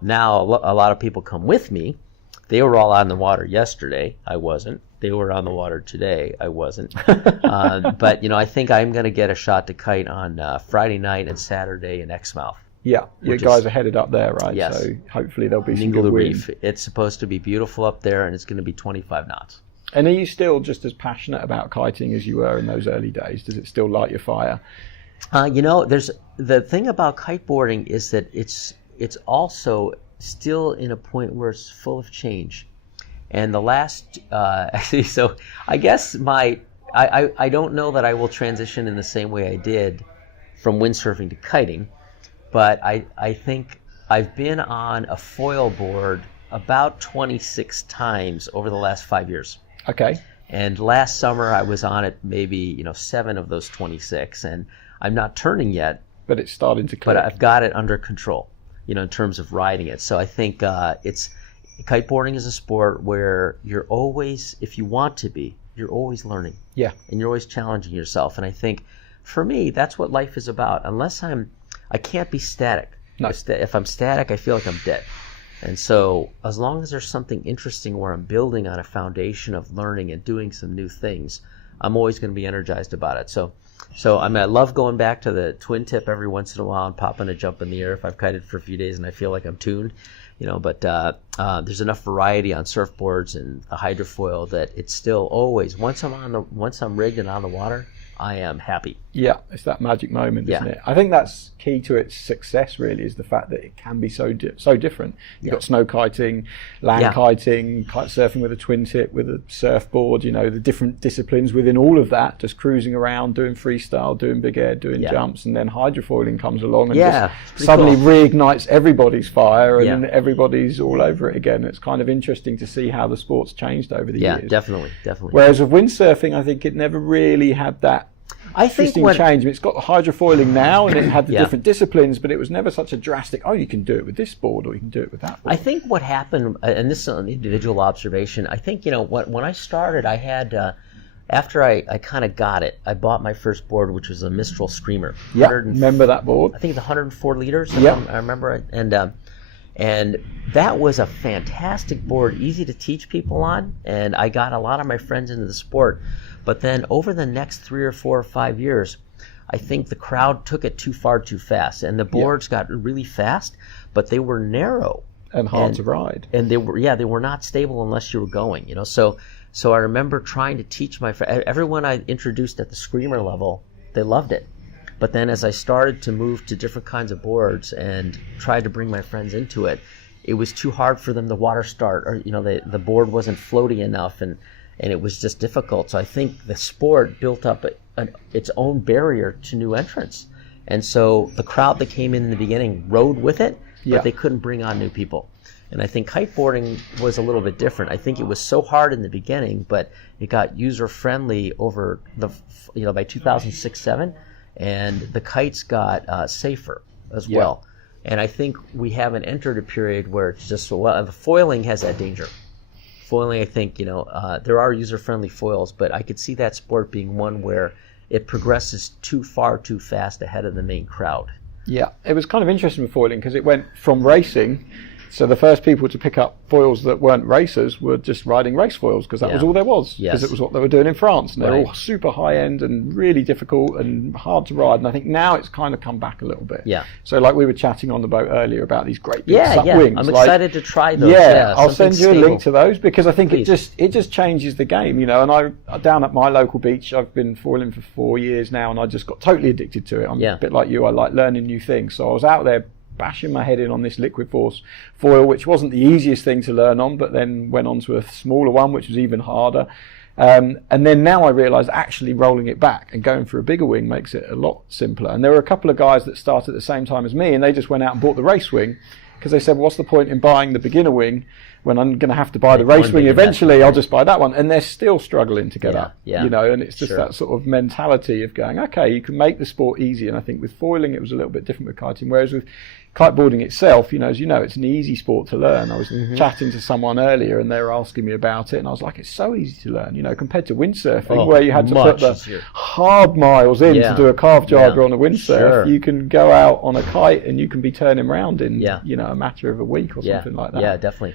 now a lot of people come with me. They were all on the water yesterday. I wasn't. They were on the water today. I wasn't. But I think I'm going to get a shot to kite on Friday night and Saturday in Exmouth. Yeah, you guys are headed up there, right? Yes. So hopefully there'll be some good Ningaloo wind. Reef. It's supposed to be beautiful up there, and it's going to be 25 knots. And are you still just as passionate about kiting as you were in those early days? Does it still light your fire? There's the thing about kiteboarding is that it's also still in a point where it's full of change. And the last, so I guess I don't know that I will transition in the same way I did from windsurfing to kiting, but I think I've been on a foil board about 26 times over the last 5 years. Okay. And last summer I was on it maybe 7 of those 26, and I'm not turning yet. But it's starting to click. But I've got it under control, in terms of riding it. So I think kiteboarding is a sport where you're always, if you want to be, you're always learning. Yeah. And you're always challenging yourself. And I think for me, that's what life is about. I can't be static. No. If I'm static, I feel like I'm dead. And so as long as there's something interesting where I'm building on a foundation of learning and doing some new things, I'm always going to be energized about it. So I love going back to the twin tip every once in a while and popping a jump in the air if I've kited for a few days and I feel like I'm tuned, but there's enough variety on surfboards and the hydrofoil that it's still always, once I'm rigged and on the water, I am happy. Yeah, it's that magic moment, isn't Yeah. it? I think that's key to its success, really, is the fact that it can be so different. You've got snow kiting, land kiting, kite surfing with a twin tip, with a surfboard, the different disciplines within all of that, just cruising around, doing freestyle, doing big air, doing jumps, and then hydrofoiling comes along and just suddenly reignites everybody's fire, and then everybody's all over it again. It's kind of interesting to see how the sport's changed over the years. Yeah, definitely. Whereas with windsurfing, I think it never really had that interesting change. It's got the hydrofoiling now, and it had the different disciplines, but it was never such a drastic, you can do it with this board or you can do it with that board. I think what happened, and this is an individual observation, I think, when I started, I had, after I kind of got it, I bought my first board, which was a Mistral Screamer. Yeah, remember that board? I think it's 104 liters, Yeah. I remember it. And that was a fantastic board, easy to teach people on, and I got a lot of my friends into the sport. But then over the next 3 or 4 or 5 years, I think the crowd took it too far too fast, and the boards got really fast, but they were narrow and hard to ride. And they were not stable unless you were going. So I remember trying to teach everyone I introduced at the Screamer level, they loved it. But then as I started to move to different kinds of boards and tried to bring my friends into it, it was too hard for them to water start, or the board wasn't floaty enough, and it was just difficult. So I think the sport built up its own barrier to new entrants. And so the crowd that came in the beginning rode with it, but they couldn't bring on new people. And I think kiteboarding was a little bit different. I think it was so hard in the beginning, but it got user-friendly over by 2006-07, and the kites got safer as well. And I think we haven't entered a period where it's just, the foiling has that danger. Foiling, I think, there are user-friendly foils, but I could see that sport being one where it progresses too far, too fast ahead of the main crowd. Yeah, it was kind of interesting with foiling because it went from racing. So the first people to pick up foils that weren't racers were just riding race foils because that was all there was. Because it was what they were doing in France. And they're all super high-end and really difficult and hard to ride. And I think now it's kind of come back a little bit. Yeah. So like we were chatting on the boat earlier about these great big wings. I'm excited to try those. Yeah, I'll send you a link to those because I think it just changes the game, And I down at my local beach, I've been foiling for 4 years now, and I just got totally addicted to it. I'm a bit like you. I like learning new things. So I was out there bashing my head in on this liquid force foil, which wasn't the easiest thing to learn on, but then went on to a smaller one, which was even harder. And then now I realised actually rolling it back and going for a bigger wing makes it a lot simpler. And there were a couple of guys that started at the same time as me, and they just went out and bought the race wing because they said, well, what's the point in buying the beginner wing when I'm going to have to buy the race wing eventually? I'll just buy that one. And they're still struggling to get up, and it's just that sort of mentality of going, okay, you can make the sport easy. And I think with foiling, it was a little bit different with kiting, whereas with kiteboarding itself, as you know, it's an easy sport to learn. I was chatting to someone earlier and they were asking me about it, and I was like, it's so easy to learn, compared to windsurfing, where you had to put the hard miles in to do a calf jogger on a windsurf. You can go out on a kite and you can be turning around in a matter of a week or something like that. Yeah, definitely.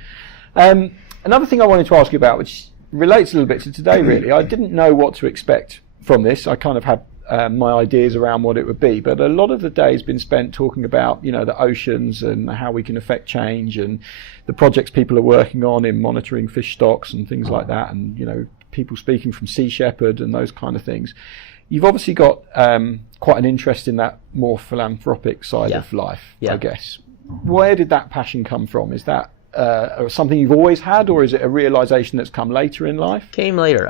Another thing I wanted to ask you about, which relates a little bit to today, really, I didn't know what to expect from this. I kind of had my ideas around what it would be, but a lot of the day has been spent talking about the oceans and how we can affect change and the projects people are working on in monitoring fish stocks and things like that, and people speaking from Sea Shepherd and those kind of things. You've obviously got quite an interest in that more philanthropic side of life, I guess. Where did that passion come from? Is that something you've always had, or is it a realization that's come later in life? Came later.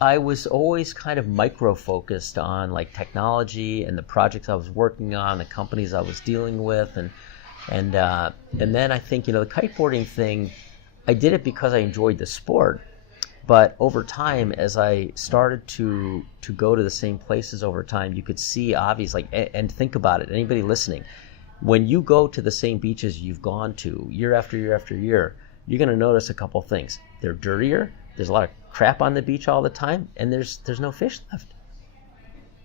I was always kind of micro-focused on like technology and the projects I was working on, the companies I was dealing with, and then I think the kiteboarding thing, I did it because I enjoyed the sport, but over time, as I started to go to the same places over time, you could see obvious and think about it. Anybody listening, when you go to the same beaches you've gone to year after year after year, you're going to notice a couple things. They're dirtier. There's a lot of crap on the beach all the time, and there's no fish left.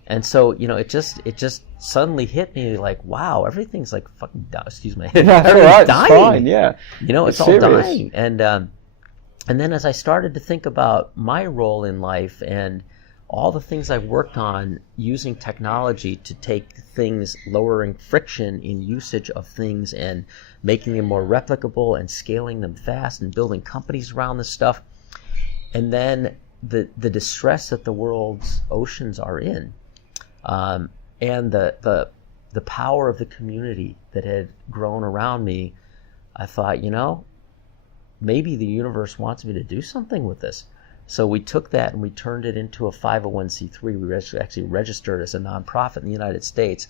And so, it just suddenly hit me like, wow, everything's like fucking excuse me. That's all right. Dying. It's fine, yeah. It's all serious. Dying. And then as I started to think about my role in life and all the things I've worked on using technology to take things, lowering friction in usage of things and making them more replicable and scaling them fast and building companies around this stuff. And then the distress that the world's oceans are in, and the power of the community that had grown around me, I thought, maybe the universe wants me to do something with this. So we took that and we turned it into a 501c3. We actually registered as a nonprofit in the United States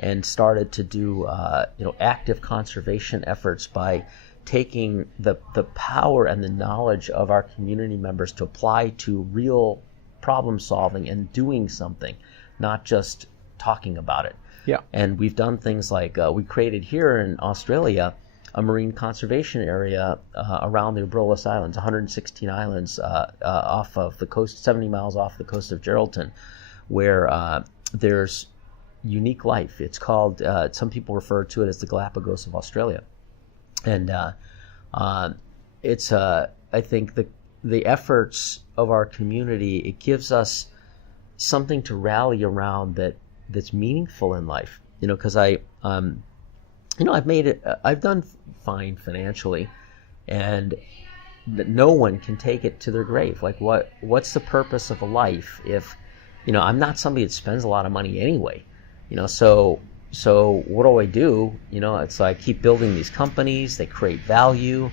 and started to do active conservation efforts by taking the power and the knowledge of our community members to apply to real problem solving and doing something, not just talking about it. Yeah. And we've done things like we created here in Australia a marine conservation area around the Abrolhos Islands, 116 islands off of the coast, 70 miles off the coast of Geraldton, where there's unique life. It's called, some people refer to it as the Galapagos of Australia. And it's, I think, the efforts of our community, it gives us something to rally around that's meaningful in life. Because I've done fine financially, and no one can take it to their grave. Like, what's the purpose of a life if, I'm not somebody that spends a lot of money anyway, so what do? It's like, keep building these companies, they create value.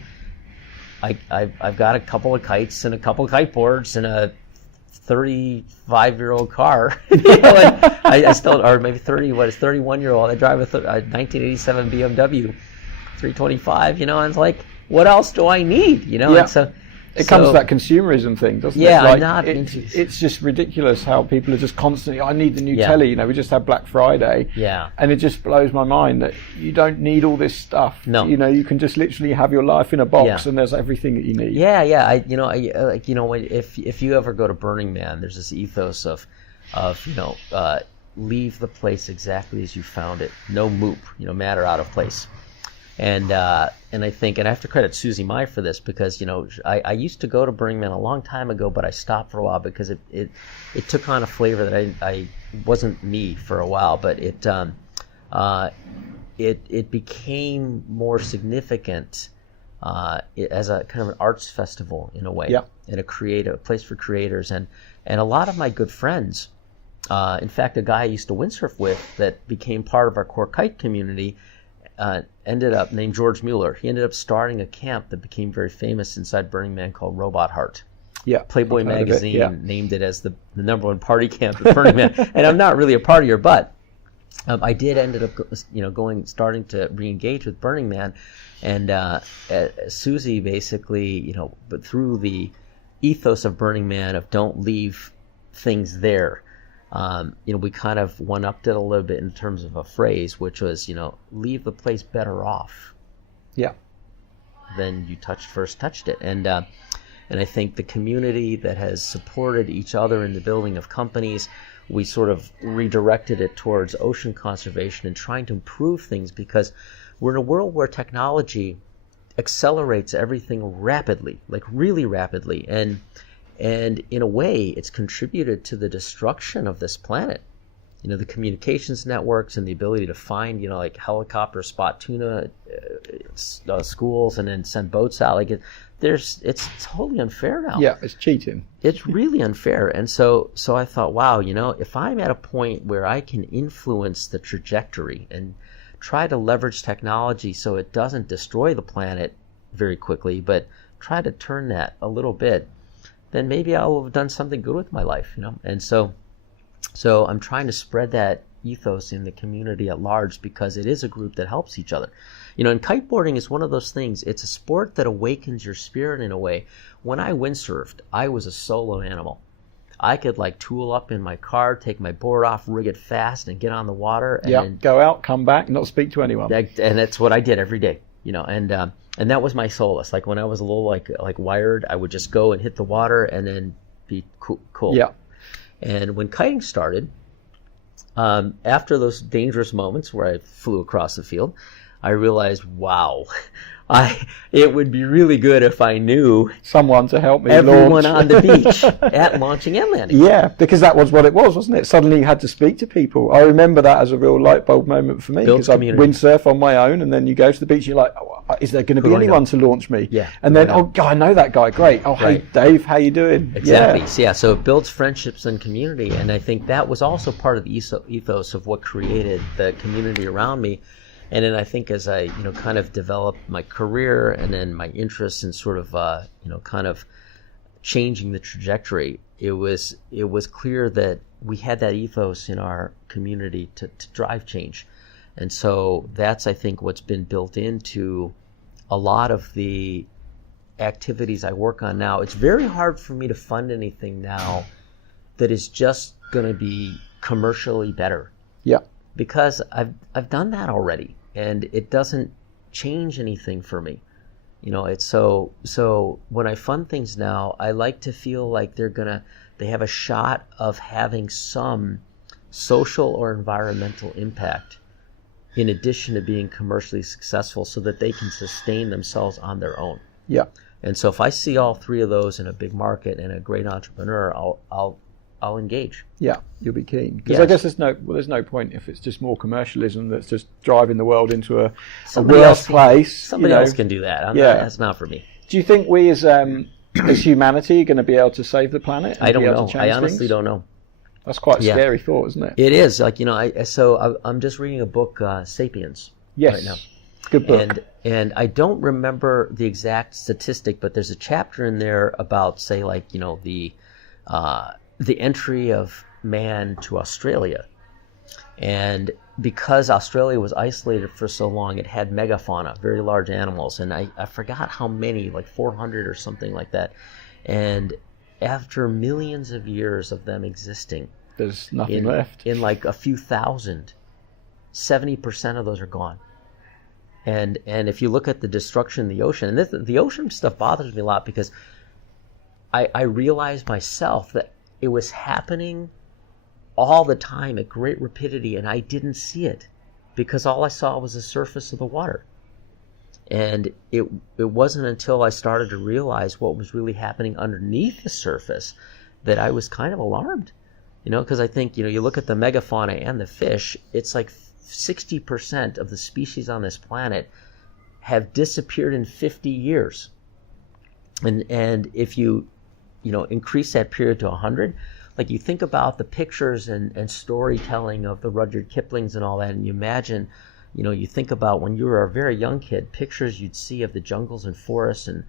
I've got a couple of kites and a couple of kiteboards and a 35-year-old car, and I still, or maybe 31-year-old. I drive a 1987 BMW 325, and it's like, what else do I need, Yeah. And so it comes to that consumerism thing, doesn't it? Yeah, it's just ridiculous how people are just constantly, I need the new Yeah. telly. We just had Black Friday. Yeah. And it just blows my mind that you don't need all this stuff. No. You can just literally have your life in a box, Yeah. and there's everything that you need. Yeah. If you ever go to Burning Man, there's this ethos of leave the place exactly as you found it. No moop, matter out of place. And I think, and I have to credit Susie Mai for this, because I used to go to Burning Man a long time ago, but I stopped for a while because it took on a flavor that I wasn't me for a while, but it became more significant as a kind of an arts festival in a way, yeah. And a place for creators, and a lot of my good friends. In fact, a guy I used to windsurf with that became part of our core kite community. Ended up, named George Mueller, he ended up starting a camp that became very famous inside Burning Man called Robot Heart. Yeah, Playboy magazine named it as the number one party camp at Burning Man. And I'm not really a partier, but I did ended up, starting to re-engage with Burning Man, and Susie basically, but through the ethos of Burning Man of don't leave things there. We kind of one-upped it a little bit in terms of a phrase, which was, leave the place better off. Yeah. Than you first touched it. And I think the community that has supported each other in the building of companies, we sort of redirected it towards ocean conservation and trying to improve things, because we're in a world where technology accelerates everything rapidly, like really rapidly. And in a way, it's contributed to the destruction of this planet. The communications networks and the ability to find, like helicopter spot tuna schools and then send boats out. Like it's totally unfair now. Yeah, it's cheating. It's really unfair. And so I thought, wow, if I'm at a point where I can influence the trajectory and try to leverage technology so it doesn't destroy the planet very quickly, but try to turn that a little bit, then maybe I'll have done something good with my life, And so I'm trying to spread that ethos in the community at large, because it is a group that helps each other. And kiteboarding is one of those things. It's a sport that awakens your spirit in a way. When I windsurfed, I was a solo animal. I could tool up in my car, take my board off, rig it fast, and get on the water. And go out, come back, not speak to anyone. And that's what I did every day, And And that was my solace. Like when I was a little like wired, I would just go and hit the water and then be cool. Yeah. And when kiting started, after those dangerous moments where I flew across the field, I realized, wow, it would be really good if I knew someone to help me everyone launch. on the beach at launching and landing. Yeah, because that was what it was, wasn't it? Suddenly you had to speak to people. I remember that as a real light bulb moment for me, because I windsurf on my own, and then you go to the beach, you're like, oh, is there going to be anyone to launch me? Yeah. And then, oh, God, I know that guy. Great. Oh, hey, Dave, how you doing? Exactly. Yeah. So it builds friendships and community, and I think that was also part of the ethos of what created the community around me. And then I think as I, kind of developed my career and then my interests in sort of, kind of changing the trajectory, it was clear that we had that ethos in our community to drive change. And so that's, I think, what's been built into a lot of the activities I work on now. It's very hard for me to fund anything now that is just going to be commercially better. Yeah. Because I've done that already. And it doesn't change anything for me. It's so when I fund things now, I like to feel like they have a shot of having some social or environmental impact in addition to being commercially successful, so that they can sustain themselves on their own. Yeah. And so if I see all three of those in a big market and a great entrepreneur, I'll engage. Yeah, you'll be keen. Because I guess there's no point if it's just more commercialism that's just driving the world into a worse place. Somebody else can do that. That's not for me. Do you think we as humanity are going to be able to save the planet? I don't know. I honestly don't know. That's quite a scary thought, isn't it? It is. I'm just reading a book, Sapiens, right now. Good book. And I don't remember the exact statistic, but there's a chapter in there about, say, the entry of man to Australia. And because Australia was isolated for so long, it had megafauna, very large animals. And I forgot how many, like 400 or something like that. And after millions of years of them existing, there's nothing left. In like a few thousand, 70% of those are gone. And if you look at the destruction in the ocean, and the ocean stuff bothers me a lot, because I realize myself that it was happening all the time at great rapidity, and I didn't see it because all I saw was the surface of the water. And it wasn't until I started to realize what was really happening underneath the surface that I was kind of alarmed. Because I think, you look at the megafauna and the fish, it's like 60% of the species on this planet have disappeared in 50 years. And if you increase that period to 100, like you think about the pictures and storytelling of the Rudyard Kiplings and all that, and you imagine, you think about when you were a very young kid, pictures you'd see of the jungles and forests and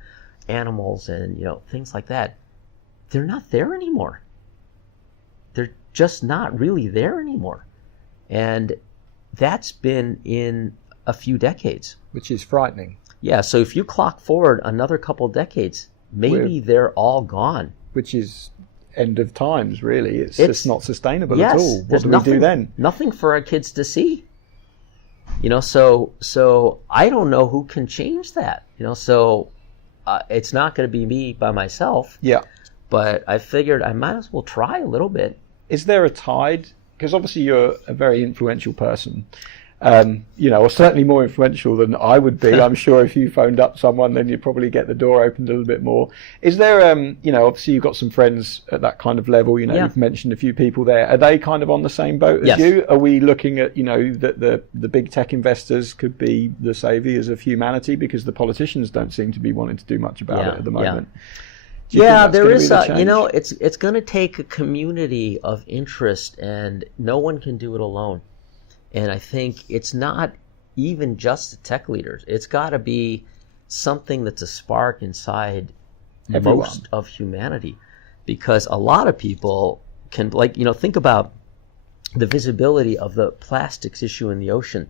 animals and, things like that. They're not there anymore. They're just not really there anymore. And that's been in a few decades. Which is frightening. Yeah, so if you clock forward another couple decades, maybe they're all gone. Which is end of times, really. It's just not sustainable at all. What do we do then? Nothing for our kids to see. So I don't know who can change that. So it's not going to be me by myself. Yeah. But I figured I might as well try a little bit. Is there a tide? Because obviously you're a very influential person. Or certainly more influential than I would be. I'm sure if you phoned up someone, then you'd probably get the door opened a little bit more. Is there, obviously you've got some friends at that kind of level, you've mentioned a few people there. Are they kind of on the same boat as you? Are we looking at, that the big tech investors could be the saviors of humanity, because the politicians don't seem to be wanting to do much about it at the moment? Yeah, there is it's going to take a community of interest, and no one can do it alone. And I think it's not even just the tech leaders. It's got to be something that's a spark inside most of humanity. Because a lot of people can, think about the visibility of the plastics issue in the ocean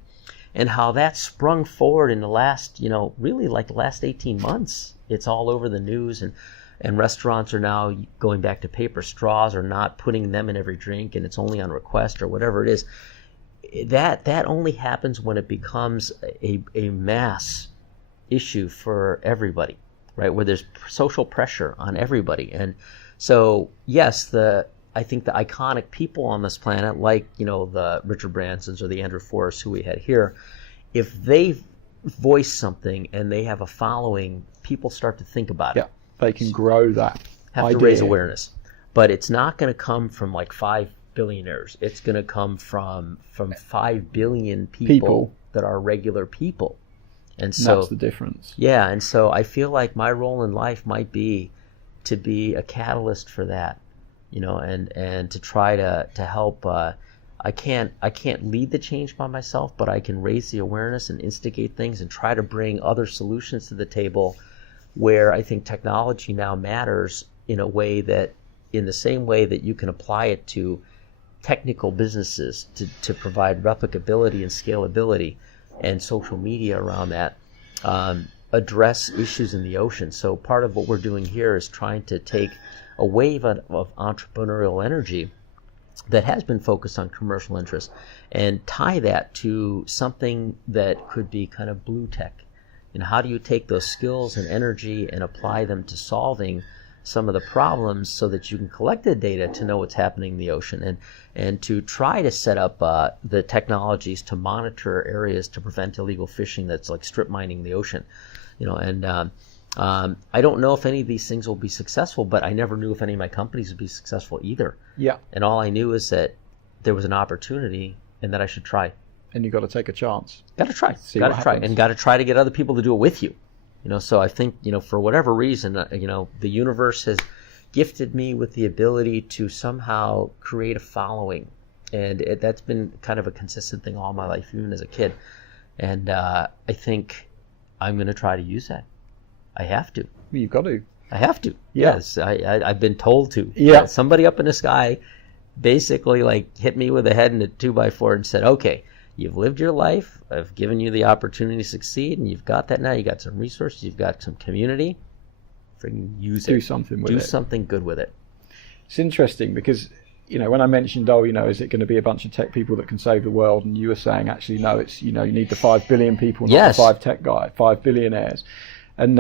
and how that sprung forward in the last, really like the last 18 months. It's all over the news, and restaurants are now going back to paper straws or not putting them in every drink, and it's only on request or whatever it is. That only happens when it becomes a mass issue for everybody, right? Where there's social pressure on everybody. And so, yes, I think the iconic people on this planet, like, the Richard Bransons or the Andrew Forrests who we had here, if they voice something and they have a following, people start to think about it. Yeah, they can grow that Have idea. to raise awareness. But it's not going to come from like 5 billionaires. It's going to come from 5 billion people that are regular people. And so that's the difference. Yeah, and so I feel like my role in life might be to be a catalyst for that, and to try to help. I can't lead the change by myself, but I can raise the awareness and instigate things and try to bring other solutions to the table, where I think technology now matters in a way that, in the same way that you can apply it to technical businesses to provide replicability and scalability, and social media around that, address issues in the ocean. So part of what we're doing here is trying to take a wave of entrepreneurial energy that has been focused on commercial interest and tie that to something that could be kind of blue tech. How do you take those skills and energy and apply them to solving some of the problems so that you can collect the data to know what's happening in the ocean, and to try to set up the technologies to monitor areas to prevent illegal fishing that's like strip mining the ocean. I don't know if any of these things will be successful, but I never knew if any of my companies would be successful either. Yeah. And all I knew is that there was an opportunity and that I should try. And you got to take a chance. Got to try. See got what to try. happens. And got to try to get other people to do it with you. So I think, for whatever reason, the universe has gifted me with the ability to somehow create a following. And that's been kind of a consistent thing all my life, even as a kid. And I think I'm going to try to use that. I have to. You've got to. I have to. Yeah. Yes, I've been told to. Yeah. Somebody up in the sky basically hit me with a head in a 2x4 and said, okay, you've lived your life. I've given you the opportunity to succeed, and you've got that now. You got some resources. You've got some community. Freaking use it. Do something with it. Do something good with it. It's interesting because, when I mentioned, is it going to be a bunch of tech people that can save the world? And you were saying, actually, no, it's, you need the 5 billion people, not Yes. the 5 billionaires. And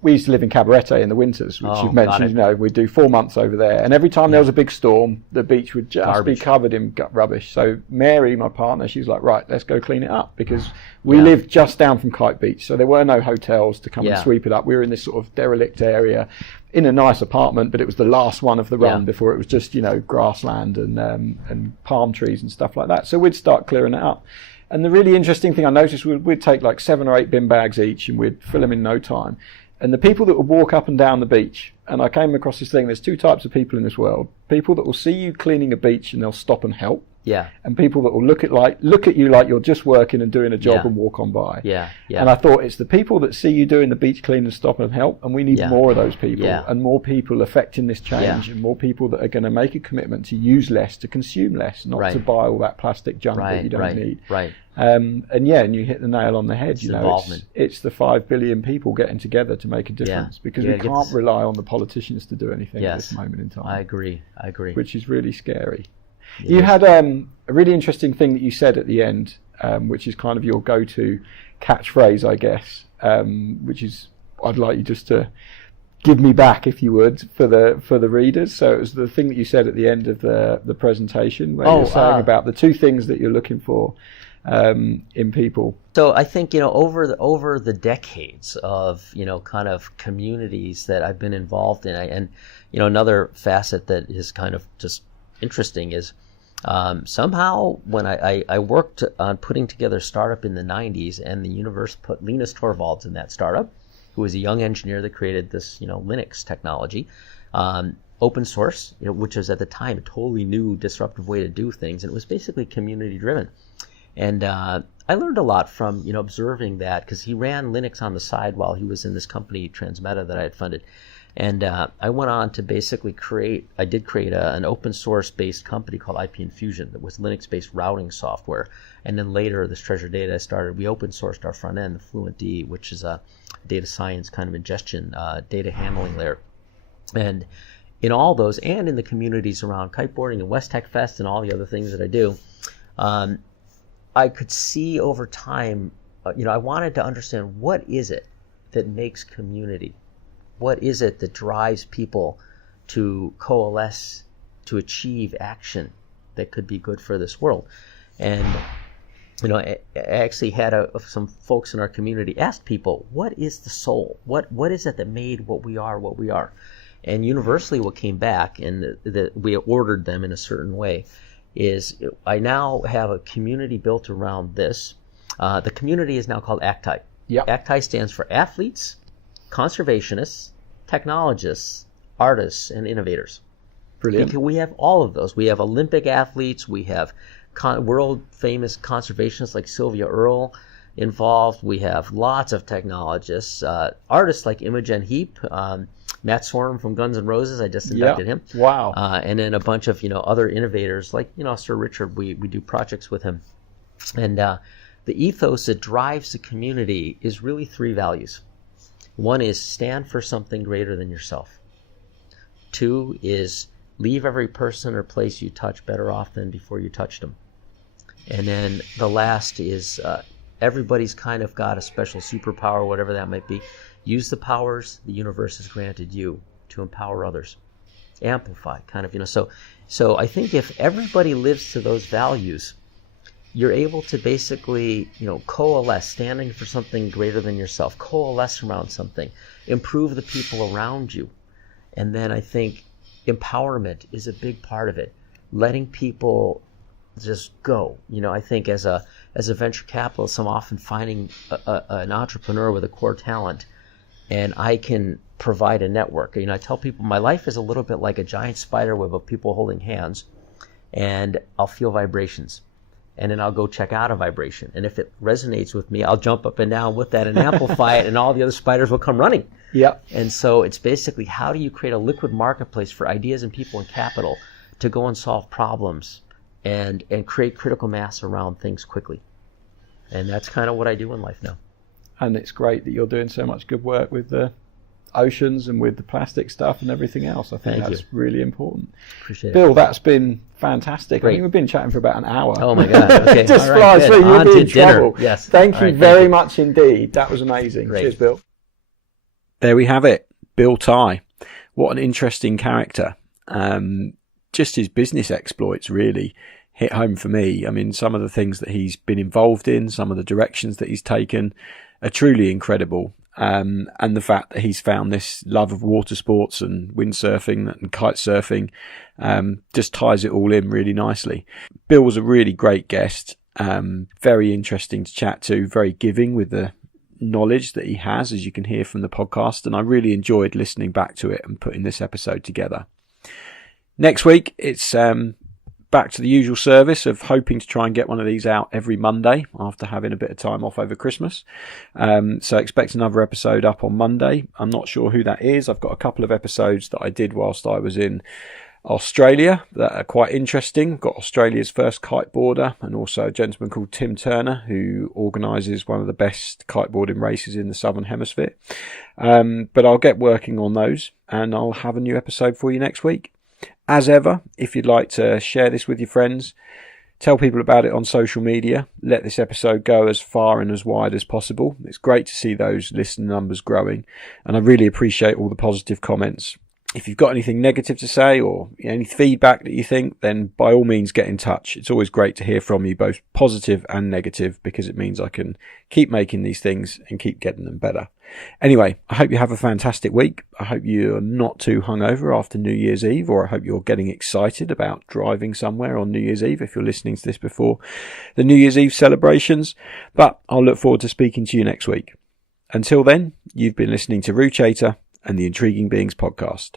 we used to live in Cabarete in the winters, which you've mentioned. We'd do 4 months over there, and every time there was a big storm, the beach would just be covered in rubbish. So Mary, my partner, she was like, right, let's go clean it up, because we lived just down from Kite Beach, so there were no hotels to come and sweep it up. We were in this sort of derelict area in a nice apartment, but it was the last one of the run before it was just grassland and palm trees and stuff like that. So we'd start clearing it up. And the really interesting thing I noticed, we'd take like 7 or 8 bin bags each, and we'd fill them in no time. And the people that would walk up and down the beach, and I came across this thing, there's 2 types of people in this world. People that will see you cleaning a beach and they'll stop and help. Yeah. And people that will look at you like you're just working and doing a job and walk on by. Yeah. And I thought, it's the people that see you doing the beach clean and stop and help, and we need more of those people, and more people affecting this change, and more people that are going to make a commitment to use less, to consume less, not to buy all that plastic junk that you don't need. Right. And you hit the nail on the head. It's the 5 billion people getting together to make a difference, because we can't rely on the politicians to do anything at this moment in time. I agree. Which is really scary. You had a really interesting thing that you said at the end, which is kind of your go-to catchphrase, I guess, which is, I'd like you just to give me back, if you would, for the readers. So it was the thing that you said at the end of the presentation, where you're saying about the 2 things that you're looking for in people. So I think, over the decades of, kind of communities that I've been involved in, and another facet that is kind of just interesting is somehow when I worked on putting together a startup in the 90s, and the universe put Linus Torvalds in that startup, who was a young engineer that created this, Linux technology, open source, which was at the time a totally new disruptive way to do things, and it was basically community driven. And I learned a lot from, observing that, because he ran Linux on the side while he was in this company, Transmeta, that I had funded. And I went on to basically create an open source based company called IP Infusion that was Linux based routing software. And then later, this Treasure Data we open sourced our front end, the FluentD, which is a data science kind of ingestion, data handling layer. And in all those, and in the communities around kiteboarding and West Tech Fest and all the other things that I do, I could see over time, I wanted to understand, what is it that makes community? What is it that drives people to coalesce to achieve action that could be good for this world? And I actually had some folks in our community ask people, what is the soul? What is it that made what we are? And universally what came back, and we ordered them in a certain way, is I now have a community built around this. The community is now called ACTI. Yep. ACTI stands for athletes, conservationists, technologists, artists, and innovators. Brilliant. Because we have all of those. We have Olympic athletes. We have world famous conservationists like Sylvia Earle involved. We have lots of technologists, artists like Imogen Heap, Matt Sorum from Guns N' Roses. I just inducted him. Wow. And then a bunch of other innovators like Sir Richard. We do projects with him, and the ethos that drives the community is really 3 values. One is stand for something greater than yourself. 2 is leave every person or place you touch better off than before you touched them. And then the last is everybody's kind of got a special superpower, whatever that might be. Use the powers the universe has granted you to empower others. Amplify, kind of, So I think if everybody lives to those values, you're able to basically, coalesce, standing for something greater than yourself, coalesce around something, improve the people around you. And then I think empowerment is a big part of it. Letting people just go. I think as a venture capitalist, I'm often finding an entrepreneur with a core talent, and I can provide a network. I tell people my life is a little bit like a giant spider web of people holding hands, and I'll feel vibrations. And then I'll go check out a vibration. And if it resonates with me, I'll jump up and down with that and amplify it, and all the other spiders will come running. Yep. And so it's basically, how do you create a liquid marketplace for ideas and people and capital to go and solve problems and create critical mass around things quickly? And that's kind of what I do in life now. And it's great that you're doing so much good work with the oceans and with the plastic stuff and everything else. I think that's really important. Appreciate it. Bill, that's been fantastic. Great. I think we've been chatting for about an hour. Oh my God. Okay. Just all right, flies through. On You'll to be in dinner. trouble. Yes. Thank you right, very much indeed. That was amazing. Great. Cheers, Bill. There we have it. Bill Tai. What an interesting character. Just his business exploits really hit home for me. I mean, some of the things that he's been involved in, some of the directions that he's taken are truly incredible. And the fact that he's found this love of water sports and windsurfing and kite surfing just ties it all in really nicely. Bill was a really great guest, very interesting to chat to, very giving with the knowledge that he has, as you can hear from the podcast, and I really enjoyed listening back to it and putting this episode together. Next week, it's back to the usual service of hoping to try and get one of these out every Monday after having a bit of time off over Christmas. So expect another episode up on Monday. I'm not sure who that is. I've got a couple of episodes that I did whilst I was in Australia that are quite interesting. Got Australia's first kiteboarder and also a gentleman called Tim Turner who organises one of the best kiteboarding races in the Southern Hemisphere. But I'll get working on those and I'll have a new episode for you next week. As ever, if you'd like to share this with your friends, tell people about it on social media, let this episode go as far and as wide as possible. It's great to see those listener numbers growing, and I really appreciate all the positive comments. If you've got anything negative to say or any feedback that you think, then by all means get in touch. It's always great to hear from you, both positive and negative, because it means I can keep making these things and keep getting them better. Anyway, I hope you have a fantastic week. I hope you're not too hungover after New Year's Eve, or I hope you're getting excited about driving somewhere on New Year's Eve if you're listening to this before the New Year's Eve celebrations. But I'll look forward to speaking to you next week. Until then, you've been listening to Ruchator and the Intriguing Beings podcast.